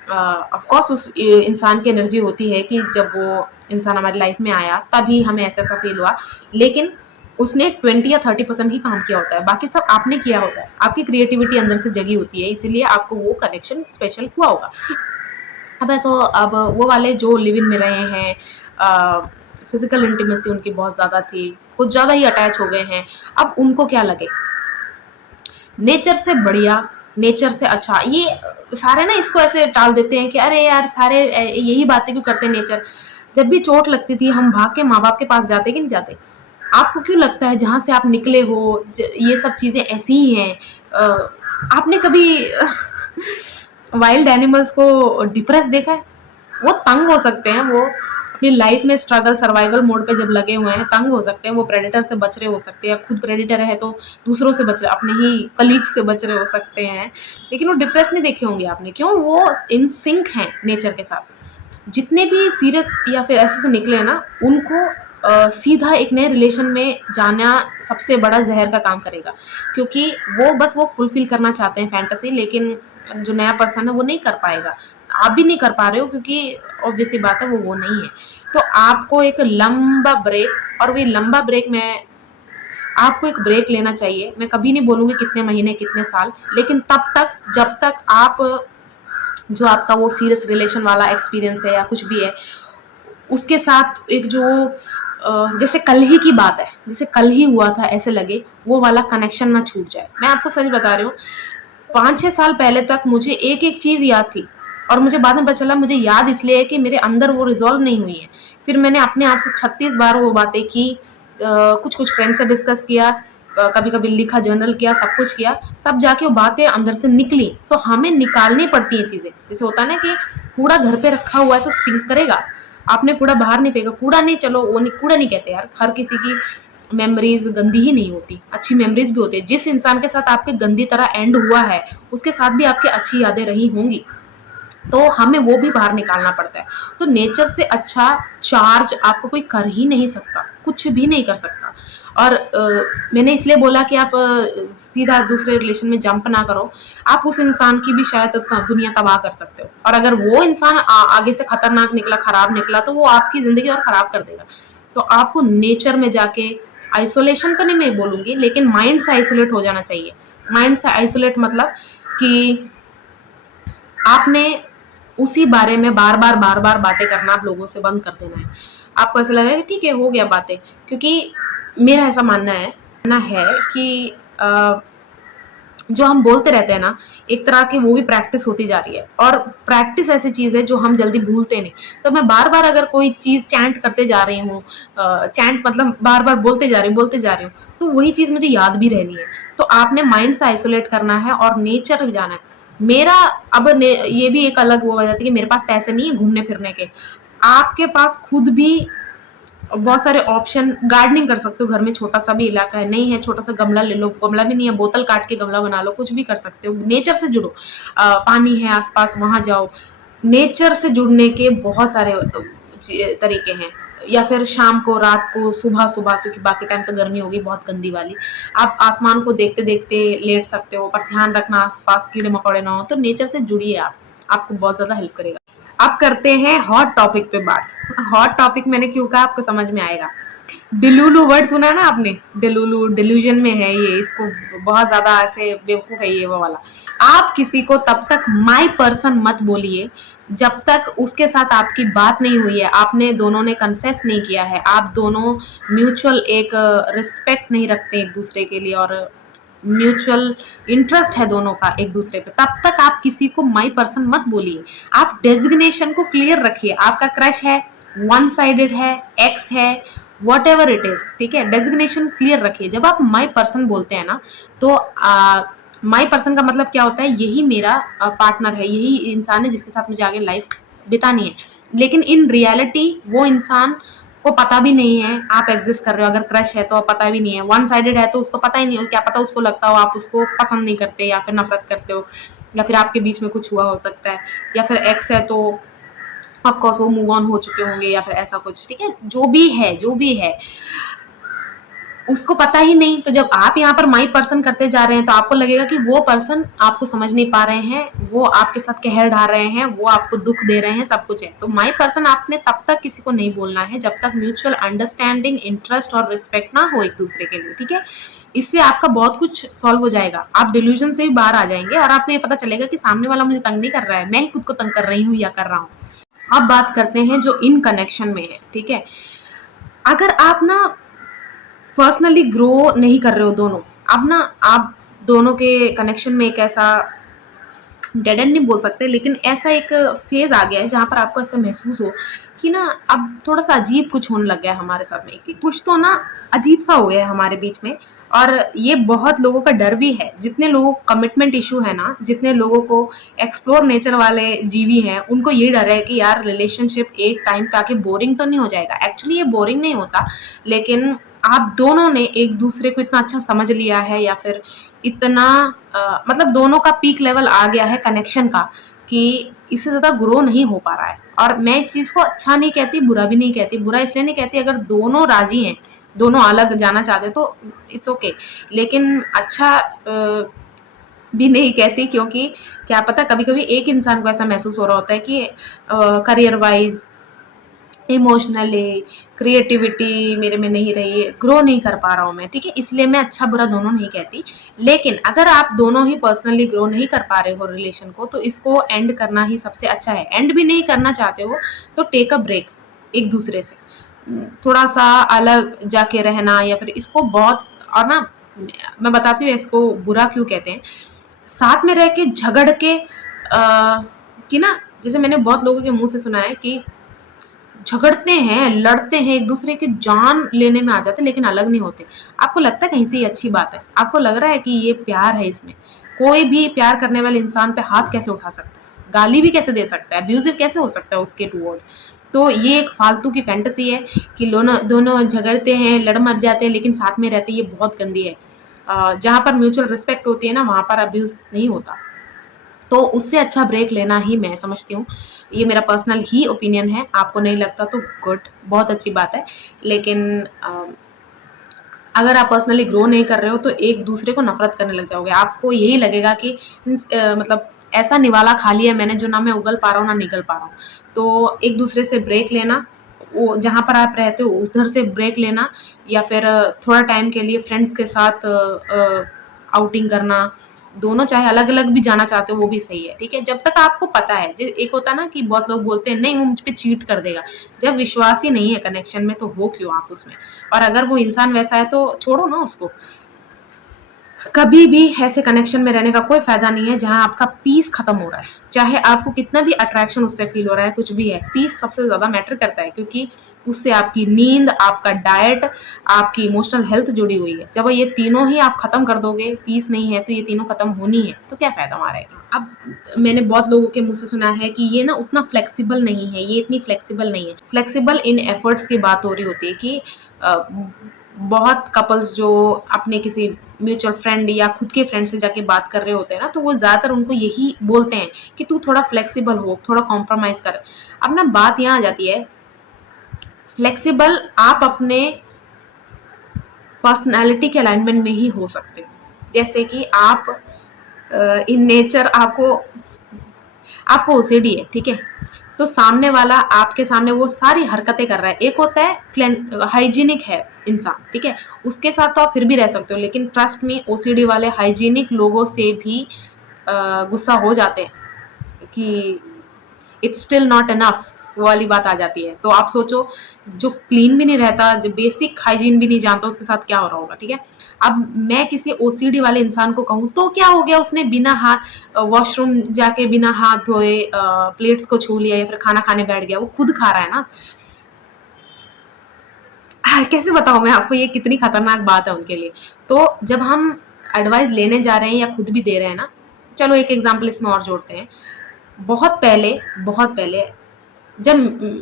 ऑफ कोर्स उस इंसान की एनर्जी होती है कि जब वो इंसान हमारी लाइफ में आया तभी हमें ऐसा ऐसा फील हुआ, लेकिन उसने 20 या 30% ही काम किया होता है, बाकी सब आपने किया होता है। आपकी क्रिएटिविटी अंदर से जगी होती है, इसीलिए आपको वो कनेक्शन स्पेशल हुआ होगा। अब वो वाले जो लिव इन में रहे हैं, फिजिकल इंटीमेसी उनकी बहुत ज़्यादा थी, कुछ ज़्यादा ही अटैच हो गए हैं, अब उनको क्या लगे, नेचर से बढ़िया, नेचर से अच्छा, ये सारे ना इसको ऐसे टाल देते हैं कि अरे यार सारे यही बातें क्यों करते हैं नेचर। जब भी चोट लगती थी हम भाग के माँ बाप के पास जाते कि नहीं जाते? आपको क्यों लगता है जहाँ से आप निकले हो ये सब चीज़ें ऐसी ही हैं? आपने कभी वाइल्ड एनिमल्स को डिप्रेस देखा है? वो तंग हो सकते हैं, वो अपनी लाइफ में स्ट्रगल सर्वाइवल मोड पे जब लगे हुए हैं, तंग हो सकते हैं, वो प्रेडेटर से बच रहे हो सकते हैं, खुद प्रेडेटर है तो दूसरों से बच रहे, अपने ही कलीग से बच रहे हो सकते हैं, लेकिन वो डिप्रेस नहीं देखे होंगे आपने। क्यों? वो इन सिंक हैं नेचर के साथ। जितने भी सीरियस या फिर ऐसे से निकले ना, उनको सीधा एक नए रिलेशन में जाना सबसे बड़ा जहर का काम करेगा, क्योंकि वो बस वो फुलफिल करना चाहते हैं फैंटेसी, लेकिन जो नया पर्सन है वो नहीं कर पाएगा। आप भी नहीं कर पा रहे हो, क्योंकि ऑब्वियस सी बात है वो नहीं है। तो आपको एक लंबा ब्रेक, और वो लंबा ब्रेक में आपको एक ब्रेक लेना चाहिए। मैं कभी नहीं बोलूँगी कितने महीने कितने साल, लेकिन तब तक जब तक आप जो आपका वो सीरियस रिलेशन वाला एक्सपीरियंस है या कुछ भी है, उसके साथ एक जो जैसे कल ही की बात है, जैसे कल ही हुआ था ऐसे लगे, वो वाला कनेक्शन ना छूट जाए। मैं आपको सच बता रही हूँ, 5-6 साल पहले तक मुझे एक-एक चीज़ याद थी, और मुझे बाद में पता चला मुझे याद इसलिए है कि मेरे अंदर वो रिज़ॉल्व नहीं हुई है। फिर मैंने अपने आप से 36 बार वो बातें की, कुछ-कुछ फ्रेंड से डिस्कस किया, कभी-कभी लिखा, जर्नल किया, सब कुछ किया, तब जाके वो बातें अंदर से निकली। तो हमें निकालनी पड़ती हैं चीज़ें। जैसे होता है ना कि कूड़ा घर पे रखा हुआ है तो स्टिंक करेगा, आपने कूड़ा बाहर नहीं फेंका, कूड़ा नहीं, चलो वो नहीं, कूड़ा नहीं कहते यार, हर किसी की मेमोरीज गंदी ही नहीं होती, अच्छी मेमोरीज भी होती है। जिस इंसान के साथ आपके गंदी तरह एंड हुआ है, उसके साथ भी आपकी अच्छी यादें रही होंगी, तो हमें वो भी बाहर निकालना पड़ता है। तो नेचर से अच्छा चार्ज आपको कोई कर ही नहीं सकता, कुछ भी नहीं कर सकता। और मैंने इसलिए बोला कि आप सीधा दूसरे रिलेशन में जंप ना करो। आप उस इंसान की भी शायद दुनिया तबाह कर सकते हो, और अगर वो इंसान आगे से खतरनाक निकला, खराब निकला, तो वो आपकी ज़िंदगी और खराब कर देगा। तो आपको नेचर में जाके आइसोलेशन तो नहीं मैं बोलूँगी, लेकिन माइंड से आइसोलेट हो जाना चाहिए। माइंड से आइसोलेट मतलब कि आपने उसी बारे में बार-बार बातें करना आप लोगों से बंद कर देना है। आपको ऐसा लगेगा कि ठीक है, हो गया बातें, क्योंकि मेरा ऐसा मानना है कि जो हम बोलते रहते हैं ना, एक तरह की वो भी प्रैक्टिस होती जा रही है, और प्रैक्टिस ऐसी चीज़ है जो हम जल्दी भूलते नहीं। तो मैं बार-बार अगर कोई चीज़ चैंट करते जा रही हूँ, चैंट मतलब बार-बार बोलते जा रही हूँ, तो वही चीज़ मुझे याद भी रहनी है। तो आपने माइंड से आइसोलेट करना है और नेचर में जाना है। मेरा अब ने ये भी एक अलग वो हो जाती है कि मेरे पास पैसे नहीं है घूमने-फिरने के। आपके पास खुद भी बहुत सारे ऑप्शन, गार्डनिंग कर सकते हो, घर में छोटा-सा भी इलाका है, नहीं है छोटा-सा गमला ले लो, गमला भी नहीं है बोतल काट के गमला बना लो, कुछ भी कर सकते हो। नेचर से जुड़ो, पानी है आस-पास वहाँ जाओ। नेचर से जुड़ने के बहुत सारे तरीके हैं, या फिर शाम को, रात को, सुबह-सुबह, क्योंकि बाकी टाइम तो गर्मी होगी बहुत गंदी वाली। आप आसमान को देखते-देखते लेट सकते हो, पर ध्यान रखना आस-पास कीड़े-मकोड़े ना हो, तो नेचर से जुड़िए आप, आपको बहुत ज़्यादा हेल्प करेगा। अब करते हैं हॉट टॉपिक पे बात। हॉट टॉपिक मैंने क्यों कहा, आपको समझ में आएगा। डिलुलु वर्ड सुना है ना आपने? डिलुलु डिल्यूजन में है ये, इसको बहुत ज़्यादा ऐसे बेवकूफ़ है ये वो वाला। आप किसी को तब तक माय पर्सन मत बोलिए जब तक उसके साथ आपकी बात नहीं हुई है, आपने दोनों ने कन्फेस नहीं किया है, आप दोनों म्यूचुअल एक रिस्पेक्ट नहीं रखते एक दूसरे के लिए, और म्यूचुअल इंटरेस्ट है दोनों का एक दूसरे पे, तब तक आप किसी को माई पर्सन मत बोलिए। आप डेजिग्नेशन को क्लियर रखिए। आपका क्रश है, वन साइडेड है, एक्स है, वॉट एवर इट इज, ठीक है, डेजिग्नेशन क्लियर रखिए। जब आप माई पर्सन बोलते हैं ना, तो माई पर्सन का मतलब क्या होता है, यही मेरा पार्टनर है, यही इंसान है जिसके साथ मुझे आगे लाइफ बितानी है। लेकिन इन रियलिटी वो इंसान को पता भी नहीं है आप एग्जिस्ट कर रहे हो। अगर क्रश है तो पता भी नहीं है, वन साइडेड है तो उसको पता ही नहीं हो, क्या पता उसको लगता हो आप उसको पसंद नहीं करते, या फिर नफरत करते हो, या फिर आपके बीच में कुछ हुआ हो सकता है। या फिर एक्स है तो ऑफ कोर्स वो मूव ऑन हो चुके होंगे, या फिर ऐसा कुछ, ठीक है, जो भी है उसको पता ही नहीं। तो जब आप यहाँ पर माई पर्सन करते जा रहे हैं, तो आपको लगेगा कि वो पर्सन आपको समझ नहीं पा रहे हैं, वो आपके साथ कहर ढा रहे हैं, वो आपको दुख दे रहे हैं, सब कुछ है। तो माई पर्सन आपने तब तक किसी को नहीं बोलना है जब तक म्यूचुअल अंडरस्टैंडिंग, इंटरेस्ट और रिस्पेक्ट ना हो एक दूसरे के लिए, ठीक है। इससे आपका बहुत कुछ सॉल्व हो जाएगा, आप डिल्यूजन से भी बाहर आ जाएंगे, और आपको ये पता चलेगा कि सामने वाला मुझे तंग नहीं कर रहा है, मैं ही खुद को तंग कर रही हूँ या कर रहा हूँ। अब बात करते हैं जो इन कनेक्शन में है, ठीक है। अगर आप ना पर्सनली ग्रो नहीं कर रहे हो दोनों, अब ना आप दोनों के कनेक्शन में एक ऐसा डेड एंड नहीं बोल सकते, लेकिन ऐसा एक फेज आ गया है जहाँ पर आपको ऐसा महसूस हो कि ना अब थोड़ा सा अजीब कुछ होने लग गया है हमारे साथ में, कि कुछ तो ना अजीब सा हो गया है हमारे बीच में। और ये बहुत लोगों का डर भी है, जितने लोगों को कमिटमेंट इशू है ना, जितने लोगों को एक्सप्लोर नेचर वाले जीवी हैं, उनको ये डर है कि यार रिलेशनशिप एक टाइम पे आके बोरिंग तो नहीं हो जाएगा। एक्चुअली ये बोरिंग नहीं होता, लेकिन आप दोनों ने एक दूसरे को इतना अच्छा समझ लिया है, या फिर इतना मतलब दोनों का पीक लेवल आ गया है कनेक्शन का, कि इससे ज़्यादा ग्रो नहीं हो पा रहा है। और मैं इस चीज़ को अच्छा नहीं कहती, बुरा भी नहीं कहती। बुरा इसलिए नहीं कहती, अगर दोनों राजी हैं, दोनों अलग जाना चाहते हैं, तो इट्स ओके। लेकिन अच्छा भी नहीं कहती, क्योंकि क्या पता कभी-कभी एक इंसान को ऐसा महसूस हो रहा होता है कि करियर वाइज़, इमोशनली, क्रिएटिविटी मेरे में नहीं रही है, ग्रो नहीं कर पा रहा हूँ मैं, ठीक है? इसलिए मैं अच्छा-बुरा दोनों नहीं कहती। लेकिन अगर आप दोनों ही पर्सनली ग्रो नहीं कर पा रहे हो रिलेशन को, तो इसको एंड करना ही सबसे अच्छा है। एंड भी नहीं करना चाहते हो, तो टेक अ ब्रेक एक दूसरे से। थोड़ा-सा अलग जाके रहना, या फिर इसको बहुत, और ना मैं बताती हूँ इसको बुरा क्यों कहते हैं। साथ में रह के झगड़ के कि ना, जैसे मैंने बहुत लोगों के मुँह से सुना है कि झगड़ते हैं, लड़ते हैं, एक दूसरे की जान लेने में आ जाते हैं, लेकिन अलग नहीं होते। आपको लगता है कहीं से ये अच्छी बात है? आपको लग रहा है कि ये प्यार है इसमें? कोई भी प्यार करने वाले इंसान पे हाथ कैसे उठा सकता है? गाली भी कैसे दे सकता है? अब्यूज़िव कैसे हो सकता है उसके टुवर्ड? तो ये एक फालतू की फैंटेसी है कि दोनों दोनों झगड़ते हैं, लड़ मर जाते हैं, लेकिन साथ में रहते हैं, ये बहुत गंदी है। जहाँ पर म्यूचुअल रिस्पेक्ट होती है ना, वहाँ पर अब्यूज़ नहीं होता। तो उससे अच्छा ब्रेक लेना ही मैं समझती हूँ। ये मेरा पर्सनल ही ओपिनियन है, आपको नहीं लगता तो गुड, बहुत अच्छी बात है। लेकिन अगर आप पर्सनली ग्रो नहीं कर रहे हो तो एक दूसरे को नफरत करने लग जाओगे। आपको यही लगेगा कि मतलब ऐसा निवाला खा लिया मैंने जो ना मैं उगल पा रहा हूँ ना निगल पा रहा हूँ। तो एक दूसरे से ब्रेक लेना, वो जहाँ पर आप रहते हो उधर से ब्रेक लेना, या फिर थोड़ा टाइम के लिए फ्रेंड्स के साथ आउटिंग करना। दोनों चाहे अलग अलग भी जाना चाहते हो वो भी सही है, ठीक है, जब तक आपको पता है। एक होता है ना कि बहुत लोग बोलते हैं नहीं वो मुझ पे चीट कर देगा। जब विश्वास ही नहीं है कनेक्शन में तो हो क्यों आप उसमें। और अगर वो इंसान वैसा है तो छोड़ो ना उसको। कभी भी ऐसे कनेक्शन में रहने का कोई फायदा नहीं है जहां आपका पीस खत्म हो रहा है। चाहे आपको कितना भी अट्रैक्शन उससे फील हो रहा है, कुछ भी है, पीस सबसे ज्यादा मैटर करता है, क्योंकि उससे आपकी नींद, आपका डाइट, आपकी इमोशनल हेल्थ जुड़ी हुई है। जब ये तीनों ही आप खत्म कर दोगे, पीस नहीं है तो ये तीनों खत्म होनी है, तो क्या फायदा हमारा है। अब मैंने बहुत लोगों के मुंह से सुना है कि ये ना उतना फ्लेक्सिबल नहीं है, ये इतनी फ्लेक्सिबल नहीं है। फ्लेक्सिबल इन एफर्ट्स की बात हो रही होती है कि बहुत कपल्स जो अपने किसी म्यूचुअल फ्रेंड या खुद के फ्रेंड से जाके बात कर रहे होते हैं ना, तो वो ज्यादातर उनको यही बोलते हैं कि तू थोड़ा फ्लेक्सिबल हो, थोड़ा कॉम्प्रोमाइज कर। अब ना बात यहाँ आ जाती है, फ्लेक्सिबल आप अपने पर्सनालिटी के अलाइनमेंट में ही हो सकते हो। जैसे कि आप इन नेचर आपको ओसीडी है, ठीक है, तो सामने वाला आपके सामने वो सारी हरकतें कर रहा है। एक होता है हाइजीनिक है इंसान, ठीक है, उसके साथ तो आप फिर भी रह सकते हो, लेकिन ट्रस्ट में ओसीडी वाले हाइजीनिक लोगों से भी गुस्सा हो जाते हैं कि इट्स स्टिल नॉट इनफ, वो वाली बात आ जाती है। तो आप सोचो, जो क्लीन भी नहीं रहता, जो बेसिक हाइजीन भी नहीं जानता, उसके साथ क्या हो रहा होगा, ठीक है। अब मैं किसी ओसीडी वाले इंसान को कहूँ तो क्या हो गया, उसने बिना हाथ वॉशरूम जाके बिना हाथ धोए प्लेट्स को छू लिया या फिर खाना खाने बैठ गया, वो खुद खा रहा है ना। कैसे बताऊं मैं आपको, ये कितनी खतरनाक बात है उनके लिए। तो जब हम एडवाइस लेने जा रहे हैं या खुद भी दे रहे हैं ना, चलो एक एग्जांपल इसमें और जोड़ते हैं। बहुत पहले जब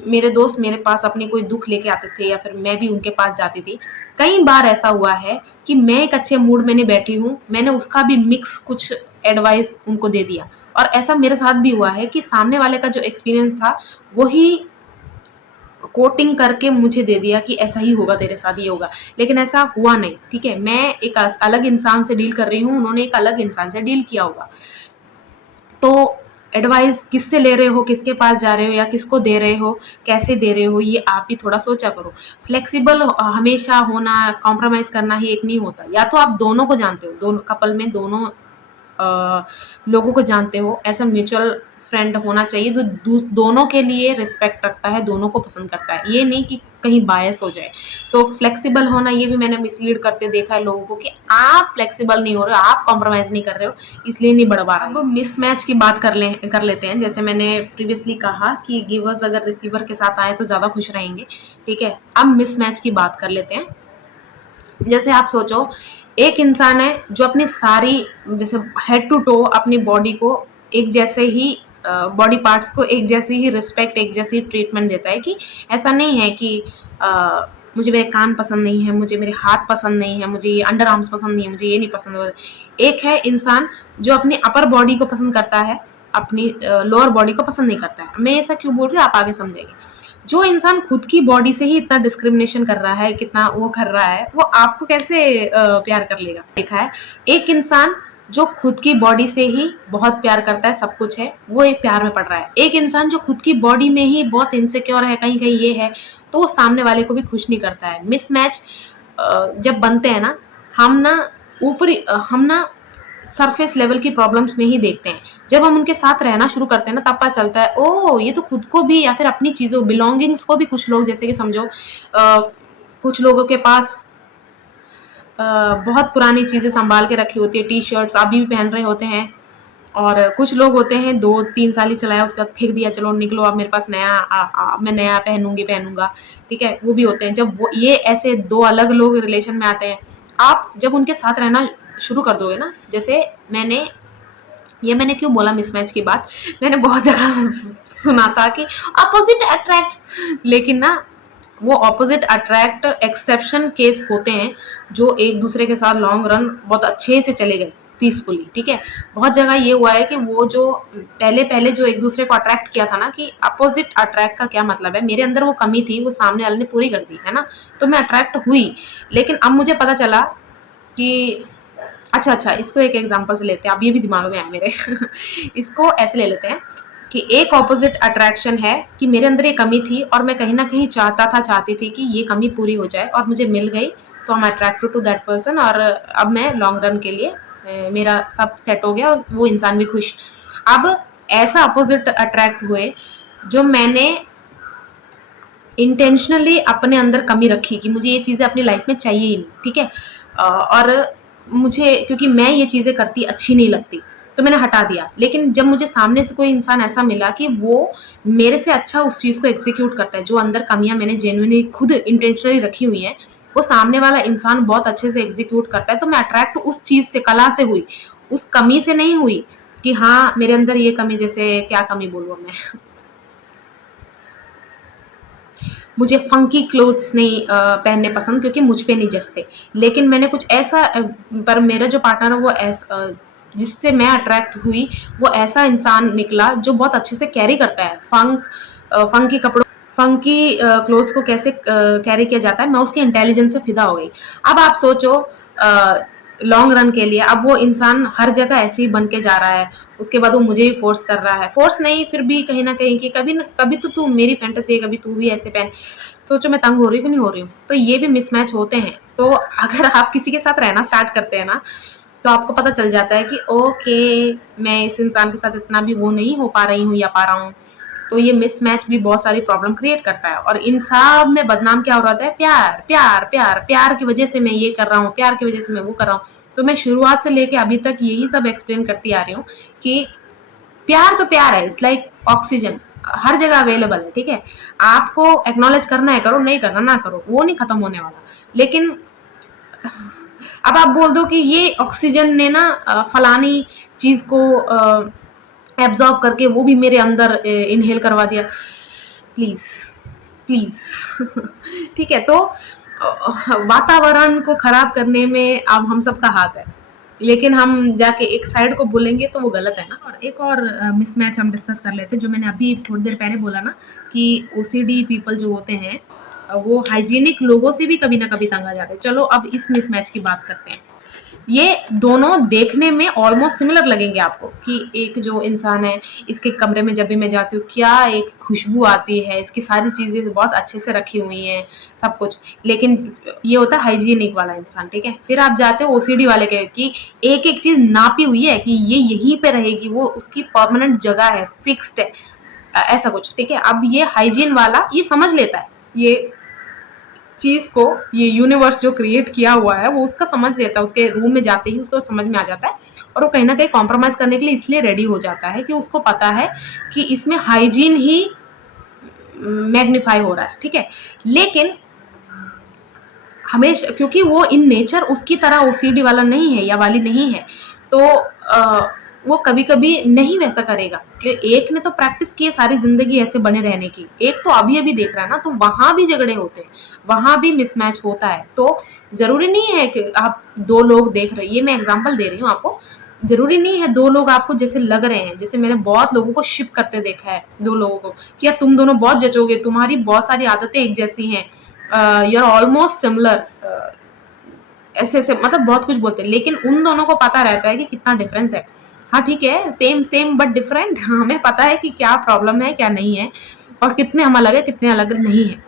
मेरे दोस्त मेरे पास अपनी कोई दुख लेके आते थे या फिर मैं भी उनके पास जाती थी, कई बार ऐसा हुआ है कि मैं एक अच्छे मूड में नहीं बैठी हूँ, मैंने उसका भी मिक्स कुछ एडवाइस उनको दे दिया। और ऐसा मेरे साथ भी हुआ है कि सामने वाले का जो एक्सपीरियंस था वही कोटिंग करके मुझे दे दिया कि ऐसा ही होगा तेरे साथ, ये होगा, लेकिन ऐसा हुआ नहीं, ठीक है। मैं एक अलग इंसान से डील कर रही हूँ, उन्होंने एक अलग इंसान से डील किया होगा। तो एडवाइस किससे ले रहे हो, किसके पास जा रहे हो या किसको दे रहे हो, कैसे दे रहे हो, ये आप भी थोड़ा सोचा करो। फ्लेक्सिबल हमेशा होना, कॉम्प्रोमाइज करना ही एक नहीं होता। या तो आप दोनों को जानते हो, दोनों कपल में दोनों लोगों को जानते हो, ऐसा म्यूचुअल फ्रेंड होना चाहिए जो दोनों के लिए रिस्पेक्ट रखता है, दोनों को पसंद करता है, ये नहीं कि कहीं बायस हो जाए। तो फ्लेक्सिबल होना, ये भी मैंने मिसलीड करते देखा है लोगों को कि आप फ्लेक्सिबल नहीं हो रहे हो, आप कॉम्प्रोमाइज नहीं कर रहे हो, इसलिए नहीं बढ़ पा रहा। अब मिसमैच की बात कर लेते हैं। जैसे मैंने प्रीवियसली कहा कि गिवर्स अगर रिसीवर के साथ आए तो ज्यादा खुश रहेंगे, ठीक है। अब मिसमैच की बात कर लेते हैं। जैसे आप सोचो, एक इंसान है जो अपनी सारी, जैसे हेड टू टो अपनी बॉडी को एक जैसे ही, बॉडी पार्ट्स को एक जैसी ही रिस्पेक्ट, एक जैसी ट्रीटमेंट देता है। कि ऐसा नहीं है कि मुझे मेरे कान पसंद नहीं है, मुझे मेरे हाथ पसंद नहीं है, मुझे ये अंडर आर्म्स पसंद नहीं है, मुझे ये नहीं पसंद। एक है इंसान जो अपनी अपर बॉडी को पसंद करता है, अपनी लोअर बॉडी को पसंद नहीं करता है। मैं ऐसा क्यों बोल रही हूँ, आप आगे समझेंगे। जो इंसान खुद की बॉडी से ही इतना डिस्क्रिमिनेशन कर रहा है, कितना वो कर रहा है, वो आपको कैसे प्यार कर लेगा। देखा है, एक इंसान जो खुद की बॉडी से ही बहुत प्यार करता है, सब कुछ है, वो एक प्यार में पड़ रहा है। एक इंसान जो खुद की बॉडी में ही बहुत इनसिक्योर है, कहीं कहीं ये है, तो वो सामने वाले को भी खुश नहीं करता है। मिसमैच जब बनते हैं ना, हम ना सरफेस लेवल की प्रॉब्लम्स में ही देखते हैं। जब हम उनके साथ रहना शुरू करते हैं ना, तब पता चलता है ओ ये तो खुद को भी या फिर अपनी चीज़ों, बिलोंगिंग्स को भी, कुछ लोग जैसे कि समझो कुछ लोगों के पास बहुत पुरानी चीज़ें संभाल के रखी होती है, टी शर्ट्स अभी भी पहन रहे होते हैं। और कुछ लोग होते हैं 2-3 साल ही चलाया, उसके बाद फेंक दिया, चलो निकलो अब मेरे पास नया, मैं नया पहनूंगा, ठीक है, वो भी होते हैं। जब वो ये ऐसे दो अलग लोग रिलेशन में आते हैं, आप जब उनके साथ रहना शुरू कर दोगे ना, जैसे मैंने क्यों बोला मिसमैच की बात, मैंने बहुत जगह सुना था कि अपोजिट अट्रैक्ट्स, लेकिन ना वो ऑपोजिट अट्रैक्ट एक्सेप्शन केस होते हैं जो एक दूसरे के साथ लॉन्ग रन बहुत अच्छे से चले गए, पीसफुली, ठीक है। बहुत जगह ये हुआ है कि वो जो पहले पहले जो एक दूसरे को अट्रैक्ट किया था ना, कि अपोजिट अट्रैक्ट का क्या मतलब है, मेरे अंदर वो कमी थी, वो सामने वाले ने पूरी कर दी है ना, तो मैं अट्रैक्ट हुई। लेकिन अब मुझे पता चला कि अच्छा इसको एक एग्जांपल से लेते हैं, अब ये भी दिमाग में आया मेरे इसको ऐसे ले लेते हैं कि एक ऑपोजिट अट्रैक्शन है कि मेरे अंदर ये कमी थी और मैं कहीं ना कहीं चाहती थी कि ये कमी पूरी हो जाए और मुझे मिल गई, तो I am attracted to that person, और अब मैं लॉन्ग रन के लिए मेरा सब सेट हो गया और वो इंसान भी खुश। अब ऐसा अपोजिट अट्रैक्ट हुए जो मैंने इंटेंशनली अपने अंदर कमी रखी कि मुझे ये चीज़ें अपनी लाइफ में चाहिए ही नहीं, ठीक है। और मुझे क्योंकि मैं ये चीज़ें करती अच्छी नहीं लगती, तो मैंने हटा दिया। लेकिन जब मुझे सामने से कोई इंसान ऐसा मिला कि वो मेरे से अच्छा उस चीज़ को एग्जीक्यूट करता है, जो अंदर कमियां मैंने जेन्युइनली खुद इंटेंशनली रखी हुई हैं, वो सामने वाला इंसान बहुत अच्छे से एग्जीक्यूट करता है, तो मैं अट्रैक्ट उस चीज़ से, कला से हुई, उस कमी से नहीं हुई कि हाँ मेरे अंदर ये कमी, जैसे क्या कमी बोलूँ मैं, मुझे फंकी क्लोथ्स नहीं पहनने पसंद क्योंकि मुझ पे नहीं जचते। लेकिन मैंने कुछ ऐसा पर मेरा जो पार्टनर है वो ऐसा जिससे मैं अट्रैक्ट हुई, वो ऐसा इंसान निकला जो बहुत अच्छे से कैरी करता है फंकी कपड़ों, फंकी क्लोथ्स को कैसे कैरी किया जाता है, मैं उसके इंटेलिजेंस से फिदा हो गई। अब आप सोचो लॉन्ग रन के लिए अब वो इंसान हर जगह ऐसे ही बन के जा रहा है, उसके बाद वो मुझे भी फोर्स कर रहा है, फोर्स नहीं फिर भी कहीं ना कहीं कि कभी तो तू मेरी फैंटेसी है, कभी तू भी ऐसे पहन। सोचो मैं तंग हो रही हूँ कि नहीं हो रही हूँ, तो ये भी मिसमैच होते हैं। तो अगर आप किसी के साथ रहना स्टार्ट करते हैं ना, तो आपको पता चल जाता है कि ओके मैं इस इंसान के साथ इतना भी वो नहीं हो पा रही हूँ या पा रहा हूँ। तो ये मिसमैच भी बहुत सारी प्रॉब्लम क्रिएट करता है, और इन सब में बदनाम क्या हो रहा है, प्यार प्यार प्यार प्यार की वजह से मैं ये कर रहा हूँ, प्यार की वजह से मैं वो कर रहा हूँ। तो मैं शुरुआत से लेके अभी तक यही सब एक्सप्लेन करती आ रही हूँ कि प्यार तो प्यार है, इट्स लाइक ऑक्सीजन, हर जगह अवेलेबल है, ठीक है। आपको एक्नॉलेज करना है करो, नहीं करना ना करो, वो नहीं खत्म होने वाला। लेकिन अब आप बोल दो कि ये ऑक्सीजन ने ना फलानी चीज को एब्जॉर्ब करके वो भी मेरे अंदर इनहेल करवा दिया, प्लीज प्लीज ठीक है। तो वातावरण को खराब करने में अब हम सबका हाथ है, लेकिन हम जाके एक साइड को बोलेंगे तो वो गलत है ना। और एक और मिसमैच हम डिस्कस कर लेते हैं, जो मैंने अभी थोड़ी देर पहले बोला ना कि ओसीडी पीपल जो होते हैं वो हाइजीनिक लोगों से भी कभी ना कभी तंग आ जाते हैं। चलो अब इस मिसमैच की बात करते हैं। ये दोनों देखने में ऑलमोस्ट सिमिलर लगेंगे आपको कि एक जो इंसान है, इसके कमरे में जब भी मैं जाती हूँ क्या एक खुशबू आती है, इसकी सारी चीज़ें बहुत अच्छे से रखी हुई हैं, सब कुछ। लेकिन ये होता है हाइजीनिक वाला इंसान, ठीक है। फिर आप जाते हो ओसीडी वाले के कि एक एक चीज़ नापी हुई है कि ये यहीं पे रहेगी, वो उसकी परमानेंट जगह है, फिक्स्ड है, ऐसा कुछ, ठीक है। अब ये हाइजीन वाला ये समझ लेता है ये चीज को, ये यूनिवर्स जो क्रिएट किया हुआ है वो उसका समझ लेता है, उसके रूम में जाते ही उसको समझ में आ जाता है, और वो कहीं ना कहीं कॉम्प्रोमाइज करने के लिए इसलिए रेडी हो जाता है कि उसको पता है कि इसमें हाइजीन ही मैग्नीफाई हो रहा है, ठीक है। लेकिन हमेशा क्योंकि वो इन नेचर उसकी तरह ओसीडी वाला नहीं है या वाली नहीं है, तो वो कभी कभी नहीं वैसा करेगा कि एक ने तो प्रैक्टिस की है सारी जिंदगी ऐसे बने रहने की, एक तो अभी अभी देख रहा है ना, तो वहां भी झगड़े होते हैं, वहां भी मिसमैच होता है। तो जरूरी नहीं है कि आप दो लोग देख रहे हैं, ये मैं एग्जांपल दे रही हूँ आपको, जरूरी नहीं है दो लोग आपको जैसे लग रहे हैं, जैसे मैंने बहुत लोगों को शिप करते देखा है, दो लोगों को कि यार तुम दोनों बहुत जचोगे, तुम्हारी बहुत सारी आदतें एक जैसी हैं, यू आर ऑलमोस्ट सिमिलर, ऐसे ऐसे मतलब बहुत कुछ बोलते हैं, लेकिन उन दोनों को पता रहता है कि कितना डिफरेंस है। हाँ ठीक है, सेम सेम बट डिफरेंट, हमें पता है कि क्या प्रॉब्लम है क्या नहीं है, और कितने हम अलग है कितने अलग नहीं है।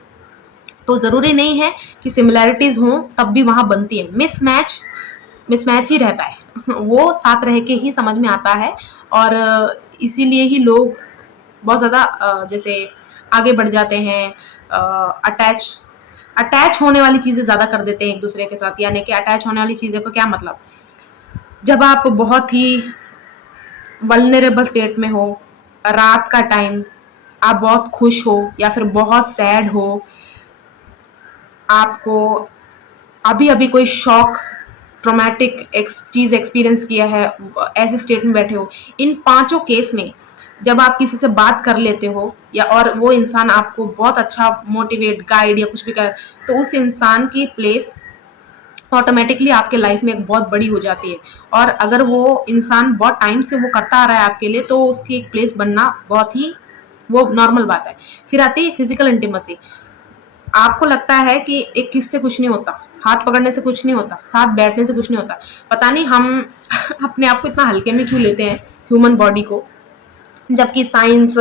तो जरूरी नहीं है कि सिमिलैरिटीज हों तब भी वहां बनती है, मिसमैच मिसमैच ही रहता है वो साथ रह के ही समझ में आता है। और इसीलिए ही लोग बहुत ज़्यादा जैसे आगे बढ़ जाते हैं, अटैच अटैच होने वाली चीज़ें ज़्यादा कर देते हैं एक दूसरे के साथ। यानी कि अटैच होने वाली चीज़ें का क्या मतलब, जब आप बहुत ही वल्नरेबल स्टेट में हो, रात का टाइम, आप बहुत खुश हो या फिर बहुत सैड हो, आपको अभी अभी कोई शॉक ट्रोमैटिक चीज एक्सपीरियंस किया है, ऐसे स्टेट में बैठे हो, इन पांचों केस में जब आप किसी से बात कर लेते हो या और वो इंसान आपको बहुत अच्छा मोटिवेट गाइड या कुछ भी कर, तो उस इंसान की प्लेस ऑटोमेटिकली आपके लाइफ में एक बहुत बड़ी हो जाती है। और अगर वो इंसान बहुत टाइम से वो करता आ रहा है आपके लिए, तो उसकी एक प्लेस बनना बहुत ही वो नॉर्मल बात है। फिर आती है फिजिकल इंटीमेसी। आपको लगता है कि एक किस से कुछ नहीं होता, हाथ पकड़ने से कुछ नहीं होता, साथ बैठने से कुछ नहीं होता। पता नहीं हम अपने आप को इतना हल्के में क्यों लेते हैं, ह्यूमन बॉडी को, जबकि साइंस,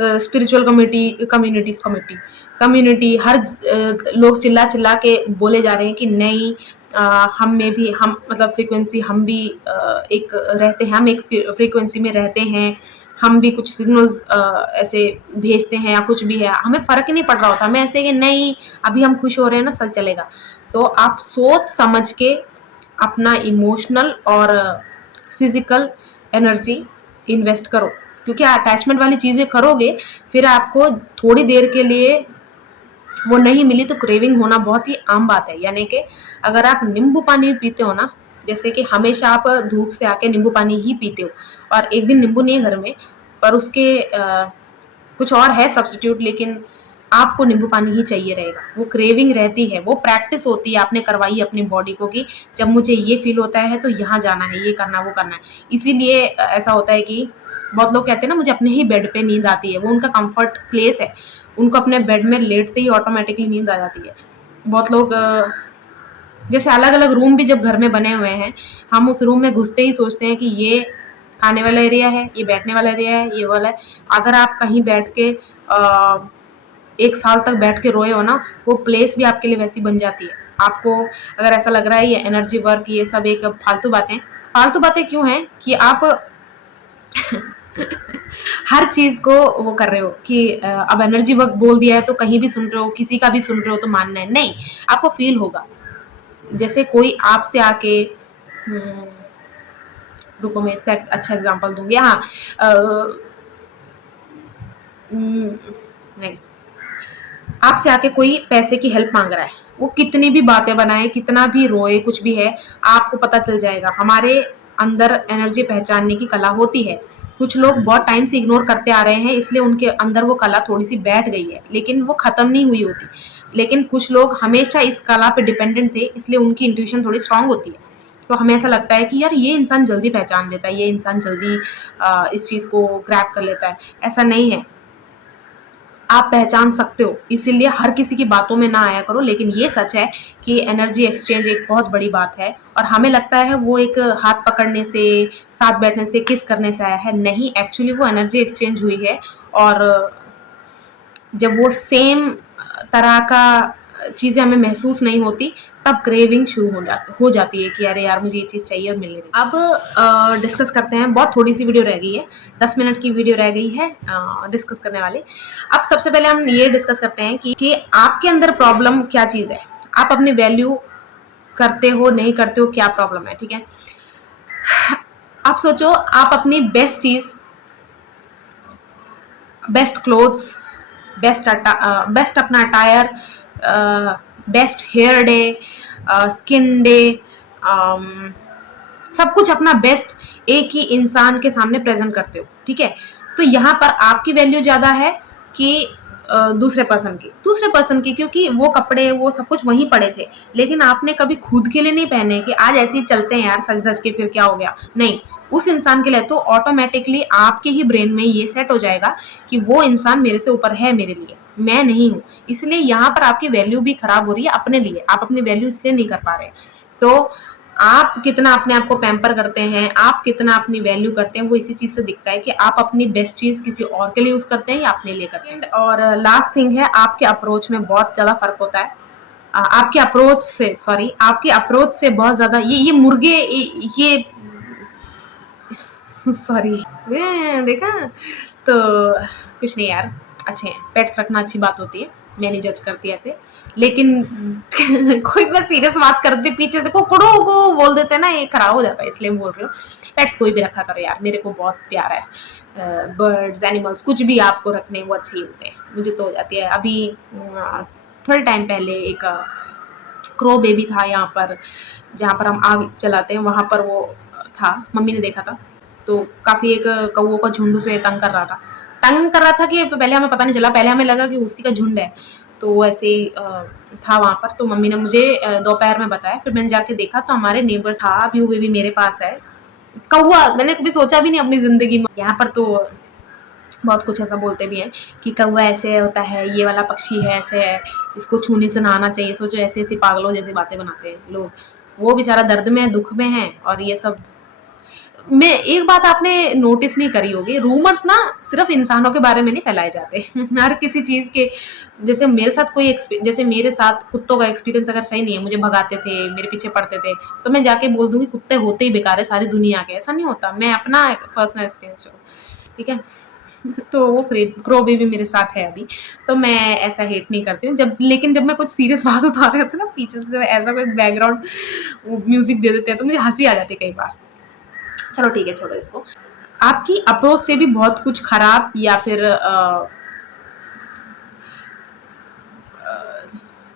स्पिरिचुअल कम्युनिटी कम्युनिटी हर लोग चिल्ला चिल्ला के बोले जा रहे हैं कि नहीं, हम में भी, हम मतलब फ्रीक्वेंसी, हम भी एक रहते हैं, हम एक फ्रीक्वेंसी में रहते हैं, हम भी कुछ सिग्नल्स ऐसे भेजते हैं या कुछ भी है, हमें फ़र्क ही नहीं पड़ रहा होता, हमें ऐसे कि नहीं अभी हम खुश हो रहे हैं ना, सब चलेगा। तो आप सोच समझ के अपना इमोशनल और फिजिकल एनर्जी इन्वेस्ट करो, क्योंकि अटैचमेंट वाली चीज़ें करोगे, फिर आपको थोड़ी देर के लिए वो नहीं मिली तो क्रेविंग होना बहुत ही आम बात है। यानी कि अगर आप नींबू पानी पीते हो ना, जैसे कि हमेशा आप धूप से आके नींबू पानी ही पीते हो, और एक दिन नींबू नहीं है घर में, पर उसके कुछ और है सब्स्टिट्यूट, लेकिन आपको नींबू पानी ही चाहिए रहेगा। वो क्रेविंग रहती है, वो प्रैक्टिस होती है, आपने करवाई है अपनी बॉडी को कि जब मुझे ये फील होता है तो यहाँ जाना है, ये करना है, वो करना है। इसीलिए ऐसा होता है कि बहुत लोग कहते हैं ना मुझे अपने ही बेड पे नींद आती है, वो उनका कंफर्ट प्लेस है, उनको अपने बेड में लेटते ही ऑटोमेटिकली नींद आ जाती है। बहुत लोग जैसे अलग अलग रूम भी जब घर में बने हुए हैं, हम उस रूम में घुसते ही सोचते हैं कि ये खाने वाला एरिया है, ये बैठने वाला एरिया है, ये वाला है। अगर आप कहीं बैठ के 1 साल तक बैठ के रोए हो ना, वो प्लेस भी आपके लिए वैसी बन जाती है। आपको अगर ऐसा लग रहा है ये एनर्जी वर्क, ये सब एक फालतू बातें क्यों हैं कि आप हर चीज़ को वो कर रहे हो कि अब एनर्जी वर्क बोल दिया है तो कहीं भी सुन रहे हो, किसी का भी सुन रहे हो तो मानना है, नहीं, आपको फ़ील होगा। जैसे कोई आपसे आके रुको मैं इसका एक अच्छा एग्ज़ाम्पल दूँगी। हाँ, नहीं, आपसे आके कोई पैसे की हेल्प माँग रहा है, वो कितनी भी बातें बनाए, कितना भी रोए, कुछ भी है, आपको पता चल जाएगा। हमारे अंदर एनर्जी पहचानने की कला होती है। कुछ लोग बहुत टाइम से इग्नोर करते आ रहे हैं, इसलिए उनके अंदर वो कला थोड़ी-सी बैठ गई है, लेकिन वो ख़त्म नहीं हुई होती। लेकिन कुछ लोग हमेशा इस कला पे डिपेंडेंट थे, इसलिए उनकी इंट्यूशन थोड़ी स्ट्रॉन्ग होती है। तो हमें ऐसा लगता है कि यार ये इंसान जल्दी पहचान लेता है, ये इंसान जल्दी इस चीज़ को ग्रैब कर लेता है। ऐसा नहीं है। आप पहचान सकते हो, इसीलिए हर किसी की बातों में ना आया करो। लेकिन ये सच है कि एनर्जी एक्सचेंज एक बहुत बड़ी बात है, और हमें लगता है वो एक हाथ पकड़ने से, साथ बैठने से, किस करने से आया है। नहीं, एक्चुअली वो एनर्जी एक्सचेंज हुई है, और जब वो सेम तरह का चीज़ें हमें महसूस नहीं होती, तब क्रेविंग शुरू हो जाती है कि अरे यार मुझे ये चीज़ चाहिए और मिल नहीं रही। अब डिस्कस करते हैं, बहुत थोड़ी सी वीडियो रह गई है, 10 मिनट की वीडियो रह गई है डिस्कस करने वाली। अब सबसे पहले हम ये डिस्कस करते हैं कि आपके अंदर प्रॉब्लम क्या चीज़ है, आप अपनी वैल्यू करते हो नहीं करते हो, क्या प्रॉब्लम है, ठीक है। आप सोचो, आप अपनी बेस्ट चीज़, बेस्ट क्लोथ्स, बेस्ट अपना attire, best hair day, skin day, सब कुछ अपना बेस्ट एक ही इंसान के सामने प्रेजेंट करते हो, ठीक है। तो यहाँ पर आपकी वैल्यू ज़्यादा है कि दूसरे पर्सन की, क्योंकि वो कपड़े वो सब कुछ वहीं पड़े थे, लेकिन आपने कभी खुद के लिए नहीं पहने कि आज ऐसे ही चलते हैं यार सज धज के, फिर क्या हो गया, नहीं, उस इंसान के लिए। तो ऑटोमेटिकली आपके ही ब्रेन में ये सेट हो जाएगा कि वो इंसान मेरे से ऊपर है, मेरे लिए मैं नहीं हूँ। इसलिए यहाँ पर आपकी वैल्यू भी खराब हो रही है अपने लिए, आप अपनी वैल्यू इसलिए नहीं कर पा रहे। तो आप कितना अपने आप को पैम्पर करते हैं, आप कितना अपनी वैल्यू करते हैं, वो इसी चीज़ से दिखता है कि आप अपनी बेस्ट चीज़ किसी और के लिए यूज़ करते हैं या अपने लिए करते हैं। और लास्ट थिंग है, आपके अप्रोच में बहुत ज़्यादा फ़र्क होता है। आपके अप्रोच से बहुत ज़्यादा ये मुर्गे ये सॉरी, देखा? तो कुछ नहीं यार, अच्छे हैं, पेट्स रखना अच्छी बात होती है, मैं नहीं जज करती ऐसे, लेकिन कोई बस सीरियस बात करते पीछे से कुकड़ों को बोल देते हैं ना, ये खराब हो जाता है, इसलिए बोल रही हूँ। पेट्स कोई भी रखा करो यार, मेरे को बहुत प्यारा है। बर्ड्स, एनिमल्स कुछ भी आपको रखने वो अच्छे ही होते हैं, मुझे तो हो जाती है। अभी थोड़े टाइम पहले एक क्रो बेबी था यहाँ पर, जहाँ पर हम आग चलाते हैं, वहाँ पर वो था, मम्मी ने देखा था, तो काफ़ी एक कौवों का झुंड उसे तंग कर रहा था कि पहले हमें पता नहीं चला, पहले हमें लगा कि उसी का झुंड है, तो ऐसे ही था वहाँ पर, तो मम्मी ने मुझे दोपहर में बताया। फिर मैंने जाके देखा तो हमारे नेबर्स था व्यू बेबी मेरे पास है। कौवा मैंने कभी सोचा भी नहीं अपनी ज़िंदगी में। यहाँ पर तो बहुत कुछ ऐसा बोलते भी हैं कि कौवा ऐसे होता है, ये वाला पक्षी है, ऐसे है, इसको छूने से नहाना चाहिए। सोचो ऐसी-ऐसी पागलों जैसी बातें बनाते हैं लोग। वो बेचारा दर्द में है, दुःख में है और ये सब। मैं एक बात आपने नोटिस नहीं करी होगी, रूमर्स ना सिर्फ़ इंसानों के बारे में नहीं फैलाए जाते। हर किसी चीज़ के जैसे मेरे साथ जैसे मेरे साथ कुत्तों का एक्सपीरियंस अगर सही नहीं है, मुझे भगाते थे, मेरे पीछे पड़ते थे, तो मैं जाके बोल दूँगी कुत्ते होते ही बेकार है सारी दुनिया के। ऐसा नहीं होता, मैं अपना पर्सनल एक्सपीरियंस हूँ, ठीक है? तो वो क्रो बेबी मेरे साथ है अभी, तो मैं ऐसा हेट नहीं करती हूँ। लेकिन जब मैं कुछ सीरियस बात बता रही होती हूँ ना, पीछे से ऐसा कोई बैकग्राउंड म्यूज़िक दे देते हैं, तो मुझे हँसी आ जाती है कई बार। चलो ठीक है, छोड़ो इसको। आपकी अप्रोच से भी बहुत कुछ खराब या फिर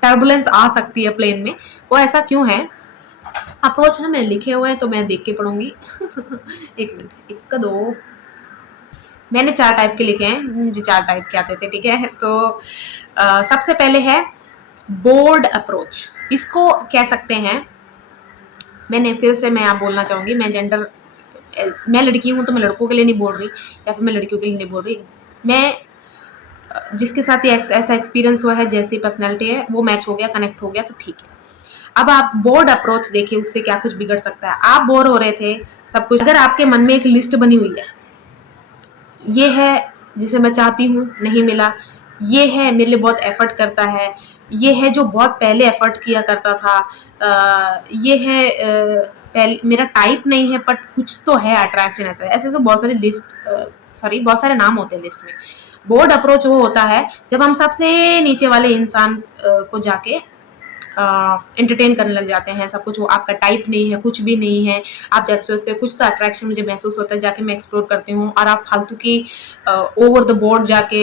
टर्बुलेंस आ सकती है प्लेन में, वो ऐसा क्यों है? अप्रोच ना मैंने लिखे हुए हैं तो मैं देख के पढ़ूँगी। 1 मिनट, 1 2 मैंने 4 टाइप के लिखे हैं, मुझे 4 टाइप के आते थे, ठीक है? तो सबसे पहले है बोल्ड अप्रोच, इसको कह सकते हैं। मैं आप बोलना चाहूँगी, मैं लड़की हूँ तो मैं लड़कों के लिए नहीं बोल रही या फिर मैं लड़कियों के लिए नहीं बोल रही। मैं जिसके साथ ये ऐसा एक्सपीरियंस हुआ है, जैसी पर्सनैलिटी है, वो मैच हो गया, कनेक्ट हो गया तो ठीक है। अब आप बोर्ड अप्रोच देखिए, उससे क्या कुछ बिगड़ सकता है। आप बोर हो रहे थे, सब कुछ अगर आपके मन में एक लिस्ट बनी हुई है, ये है जिसे मैं चाहती हूँ, नहीं मिला, ये है मेरे लिए बहुत एफर्ट करता है, ये है जो बहुत पहले एफर्ट किया करता था, ये है पहले मेरा टाइप नहीं है बट कुछ तो है अट्रैक्शन, ऐसा ऐसे ऐसे बहुत सारी बहुत सारे नाम होते हैं लिस्ट में। बोर्ड अप्रोच वो होता है जब हम सबसे नीचे वाले इंसान को जाके एंटरटेन करने लग जाते हैं। सब कुछ वो आपका टाइप नहीं है, कुछ भी नहीं है। आप जाके सोचते हो कुछ तो अट्रैक्शन मुझे महसूस होता है, जाके मैं एक्सप्लोर करती हूँ, और आप फालतू की ओवर द बोर्ड जाके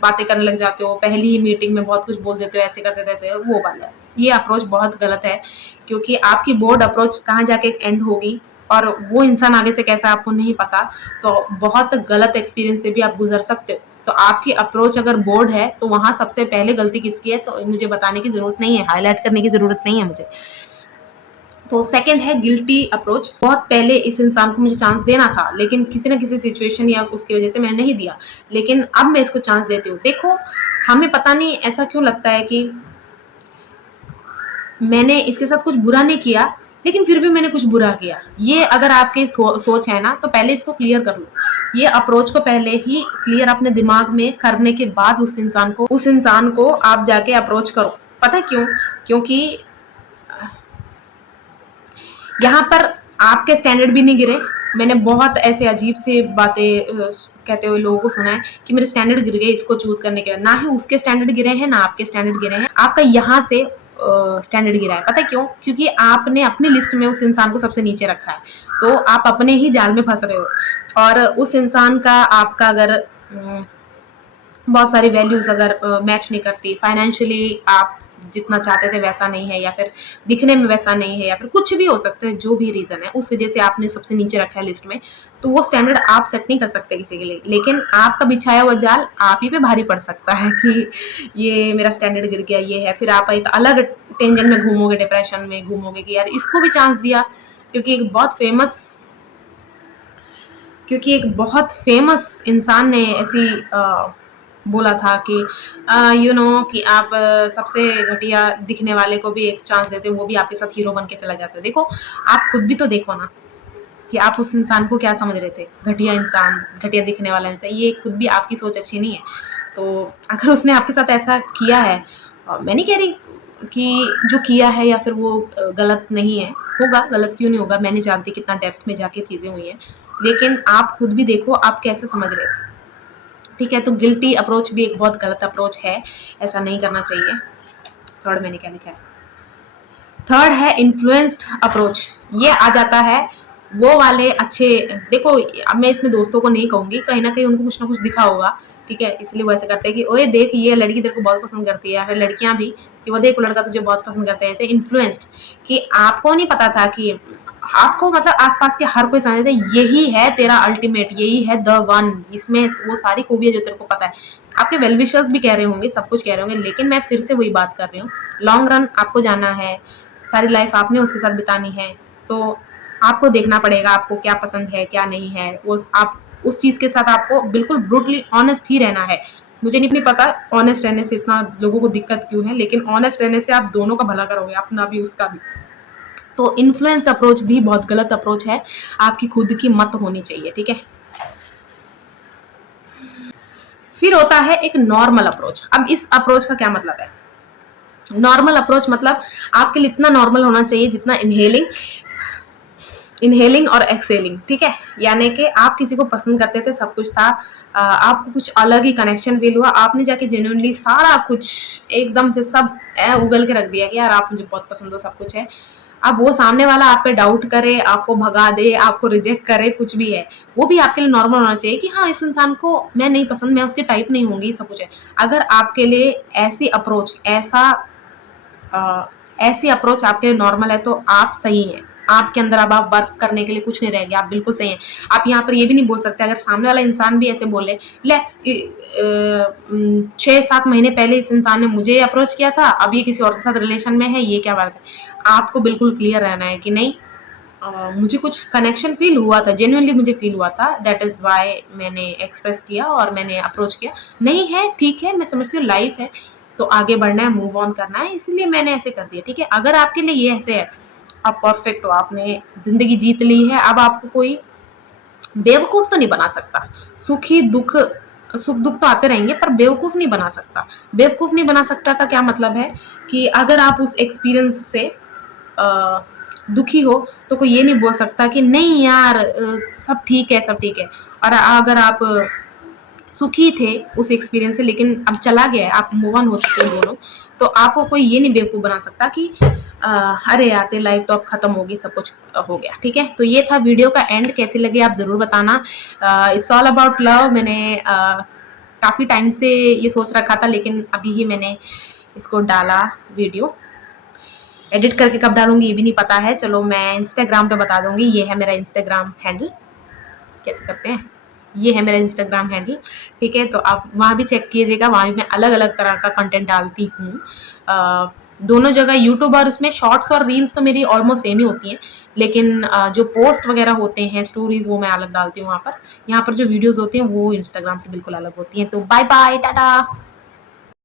बातें करने लग जाते हो। पहली ही मीटिंग में बहुत कुछ बोल देते हो, ऐसे करते थे, वो वाला है। ये अप्रोच बहुत गलत है, क्योंकि आपकी बोर्ड अप्रोच कहाँ जाके एंड होगी और वो इंसान आगे से कैसा आपको नहीं पता। तो बहुत गलत एक्सपीरियंस से भी आप गुजर सकते हो। तो आपकी अप्रोच अगर बोर्ड है तो वहाँ सबसे पहले गलती किसकी है, तो मुझे बताने की ज़रूरत नहीं है, हाईलाइट करने की ज़रूरत नहीं है मुझे। तो सेकंड है गिल्टी अप्रोच। बहुत पहले इस इंसान को मुझे चांस देना था, लेकिन किसी न किसी सिचुएशन या उसकी वजह से मैंने नहीं दिया, लेकिन अब मैं इसको चांस देती हूँ। देखो, हमें पता नहीं ऐसा क्यों लगता है कि मैंने इसके साथ कुछ बुरा नहीं किया, लेकिन फिर भी मैंने कुछ बुरा किया। ये अगर आपकी सोच है ना, तो पहले इसको क्लियर कर लो। ये अप्रोच को पहले ही क्लियर अपने दिमाग में करने के बाद उस इंसान को आप जाके अप्रोच करो। पता है क्यों? क्योंकि यहाँ पर आपके स्टैंडर्ड भी नहीं गिरे। मैंने बहुत ऐसे अजीब से बातें कहते हुए लोगों को सुना है कि मेरे स्टैंडर्ड गिर गए इसको चूज करने के बाद। ना ही उसके स्टैंडर्ड गिरे हैं, ना आपके स्टैंडर्ड गिरे हैं, आपका यहाँ से स्टैंडर्ड गिरा है। पता है क्यों? क्योंकि आपने अपनी लिस्ट में उस इंसान को सबसे नीचे रखा है, तो आप अपने ही जाल में फंस रहे हो। और उस इंसान का आपका अगर बहुत सारी वैल्यूज अगर मैच नहीं करती, फाइनेंशियली आप जितना चाहते थे वैसा नहीं है, या फिर दिखने में वैसा नहीं है, या फिर कुछ भी हो सकता है, जो भी रीजन है उस वजह से आपने सबसे नीचे रखा है लिस्ट में, तो वो स्टैंडर्ड आप सेट नहीं कर सकते किसी के लिए। लेकिन आपका बिछाया हुआ जाल आप ही पे भारी पड़ सकता है कि ये मेरा स्टैंडर्ड गिर गया, ये है। फिर आप एक अलग टेंशन में घूमोगे, डिप्रेशन में घूमोगे कि यार इसको भी चांस दिया, क्योंकि एक बहुत फेमस इंसान ने ऐसी बोला था कि कि आप सबसे घटिया दिखने वाले को भी एक चांस देते हो, वो भी आपके साथ हीरो बन के चला जाता है। देखो, आप खुद भी तो देखो ना कि आप उस इंसान को क्या समझ रहे थे, घटिया इंसान, घटिया दिखने वाला इंसान। ये खुद भी आपकी सोच अच्छी नहीं है। तो अगर उसने आपके साथ ऐसा किया है, मैं नहीं कह रही कि जो किया है या फिर वो गलत नहीं है, होगा, गलत क्यों नहीं होगा, मैं नहीं जानती कितना डेप्थ में जाके चीज़ें हुई हैं, लेकिन आप खुद भी देखो आप कैसे समझ रहे थे, ठीक है? तो गिल्टी अप्रोच भी एक बहुत गलत अप्रोच है, ऐसा नहीं करना चाहिए। थर्ड मैंने क्या लिखा है? थर्ड है इन्फ्लुएंस्ड अप्रोच। ये आ जाता है वो वाले अच्छे, देखो अब मैं इसमें दोस्तों को नहीं कहूँगी, कहीं न कहीं उनको कुछ ना कुछ दिखा होगा, ठीक है? इसलिए वो ऐसे करते हैं कि ओए देख ये लड़की तेरे को बहुत पसंद करती है, या फिर लड़कियाँ भी कि वो देख वो लड़का तुझे बहुत पसंद करते हैं। तो इन्फ्लुएंस्ड कि आपको नहीं पता था कि आपको मतलब आस-पास के हर कोई समझते थे यही है तेरा अल्टीमेट, यही है द वन, इसमें वो सारी खूबियाँ जो तेरे को पता है। आपके वेल विशर्स भी कह रहे होंगे, सब कुछ कह रहे होंगे, लेकिन मैं फिर से वही बात कर रही हूँ, लॉन्ग रन आपको जाना है, सारी लाइफ आपने उसके साथ बितानी है, तो आपको देखना पड़ेगा आपको क्या पसंद है क्या नहीं है, आप उस चीज़ के साथ आपको बिल्कुल ब्रूटली ऑनेस्ट ही रहना है। मुझे नहीं पता ऑनेस्ट रहने से इतना लोगों को दिक्कत क्यों है, लेकिन ऑनेस्ट रहने से आप दोनों का भला करोगे, अपना भी उसका भी। तो इन्फ्लुएंस्ड अप्रोच भी बहुत गलत अप्रोच है, आपकी खुद की मत होनी चाहिए, ठीक है। फिर होता है एक नॉर्मल अप्रोच। अब इस अप्रोच का क्या मतलब है? नॉर्मल अप्रोच मतलब आपके लिए इतना नॉर्मल होना चाहिए जितना इनहेलिंग और एक्सेलिंग, ठीक है। यानी कि आप किसी को पसंद करते थे, सब कुछ था, आपको कुछ अलग ही कनेक्शन फील हुआ, आपने जाके जेन्युइनली सारा कुछ एकदम से सब उगल के रख दिया कि यार आप मुझे बहुत पसंद हो, सब कुछ है। अब वो सामने वाला आप पे डाउट करे, आपको भगा दे, आपको रिजेक्ट करे, कुछ भी है, वो भी आपके लिए नॉर्मल होना चाहिए कि हाँ इस इंसान को मैं नहीं पसंद, मैं उसके टाइप नहीं होंगी, सब कुछ है। अगर आपके लिए ऐसी अप्रोच ऐसी अप्रोच आपके लिए नॉर्मल है तो आप सही हैं, आपके अंदर अब आप वर्क करने के लिए कुछ नहीं रहेगा, आप बिल्कुल सही हैं। आप यहाँ पर ये भी नहीं बोल सकते, अगर सामने वाला इंसान भी ऐसे बोले, ले 6-7 महीने पहले इस इंसान ने मुझे अप्रोच किया था, अब ये किसी और के साथ रिलेशन में है, ये क्या बात है। आपको बिल्कुल क्लियर रहना है कि नहीं, मुझे कुछ कनेक्शन फील हुआ था, जेन्युइनली मुझे फील हुआ था, दैट इज़ वाई मैंने एक्सप्रेस किया और मैंने अप्रोच किया। नहीं है, ठीक है, मैं समझती हूँ लाइफ है तो आगे बढ़ना है, मूव ऑन करना है, इसलिए मैंने ऐसे कर दिया, ठीक है। अगर आपके लिए ये ऐसे है, आप परफेक्ट हो, आपने ज़िंदगी जीत ली है, अब आपको कोई बेवकूफ़ तो नहीं बना सकता। सुख दुख तो आते रहेंगे, पर बेवकूफ़ नहीं बना सकता। बेवकूफ़ नहीं बना सकता का क्या मतलब है कि अगर आप उस एक्सपीरियंस से दुखी हो तो कोई ये नहीं बोल सकता कि नहीं यार सब ठीक है, सब ठीक है। और अगर आप सुखी थे उस एक्सपीरियंस से, लेकिन अब चला गया है, आप मूव ऑन हो चुके हैं दोनों, तो आपको कोई ये नहीं बेवकूफ़ बना सकता कि अरे यार तेरी लाइफ तो अब खत्म होगी, सब कुछ हो गया, ठीक है। तो ये था वीडियो का एंड, कैसी लगी आप ज़रूर बताना। It's all about love. मैंने काफ़ी टाइम से ये सोच रखा था, लेकिन अभी ही मैंने इसको डाला वीडियो। एडिट करके कब डालूंगी ये भी नहीं पता है, चलो मैं इंस्टाग्राम पे बता दूंगी। ये है मेरा इंस्टाग्राम हैंडल, कैसे करते हैं, ये है मेरा इंस्टाग्राम हैंडल, ठीक है। तो आप वहाँ भी चेक कीजिएगा, वहाँ भी मैं अलग अलग तरह का कंटेंट डालती हूँ, दोनों जगह, यूट्यूब और उसमें शॉर्ट्स और रील्स तो मेरी ऑलमोस्ट सेम ही होती हैं, लेकिन जो पोस्ट वगैरह होते हैं, स्टोरीज, वो मैं अलग डालती हूँ वहाँ पर। यहाँ पर जो वीडियोज़ होती हैं वो इंस्टाग्राम से बिल्कुल अलग होती हैं। तो बाय बाय, टाटा।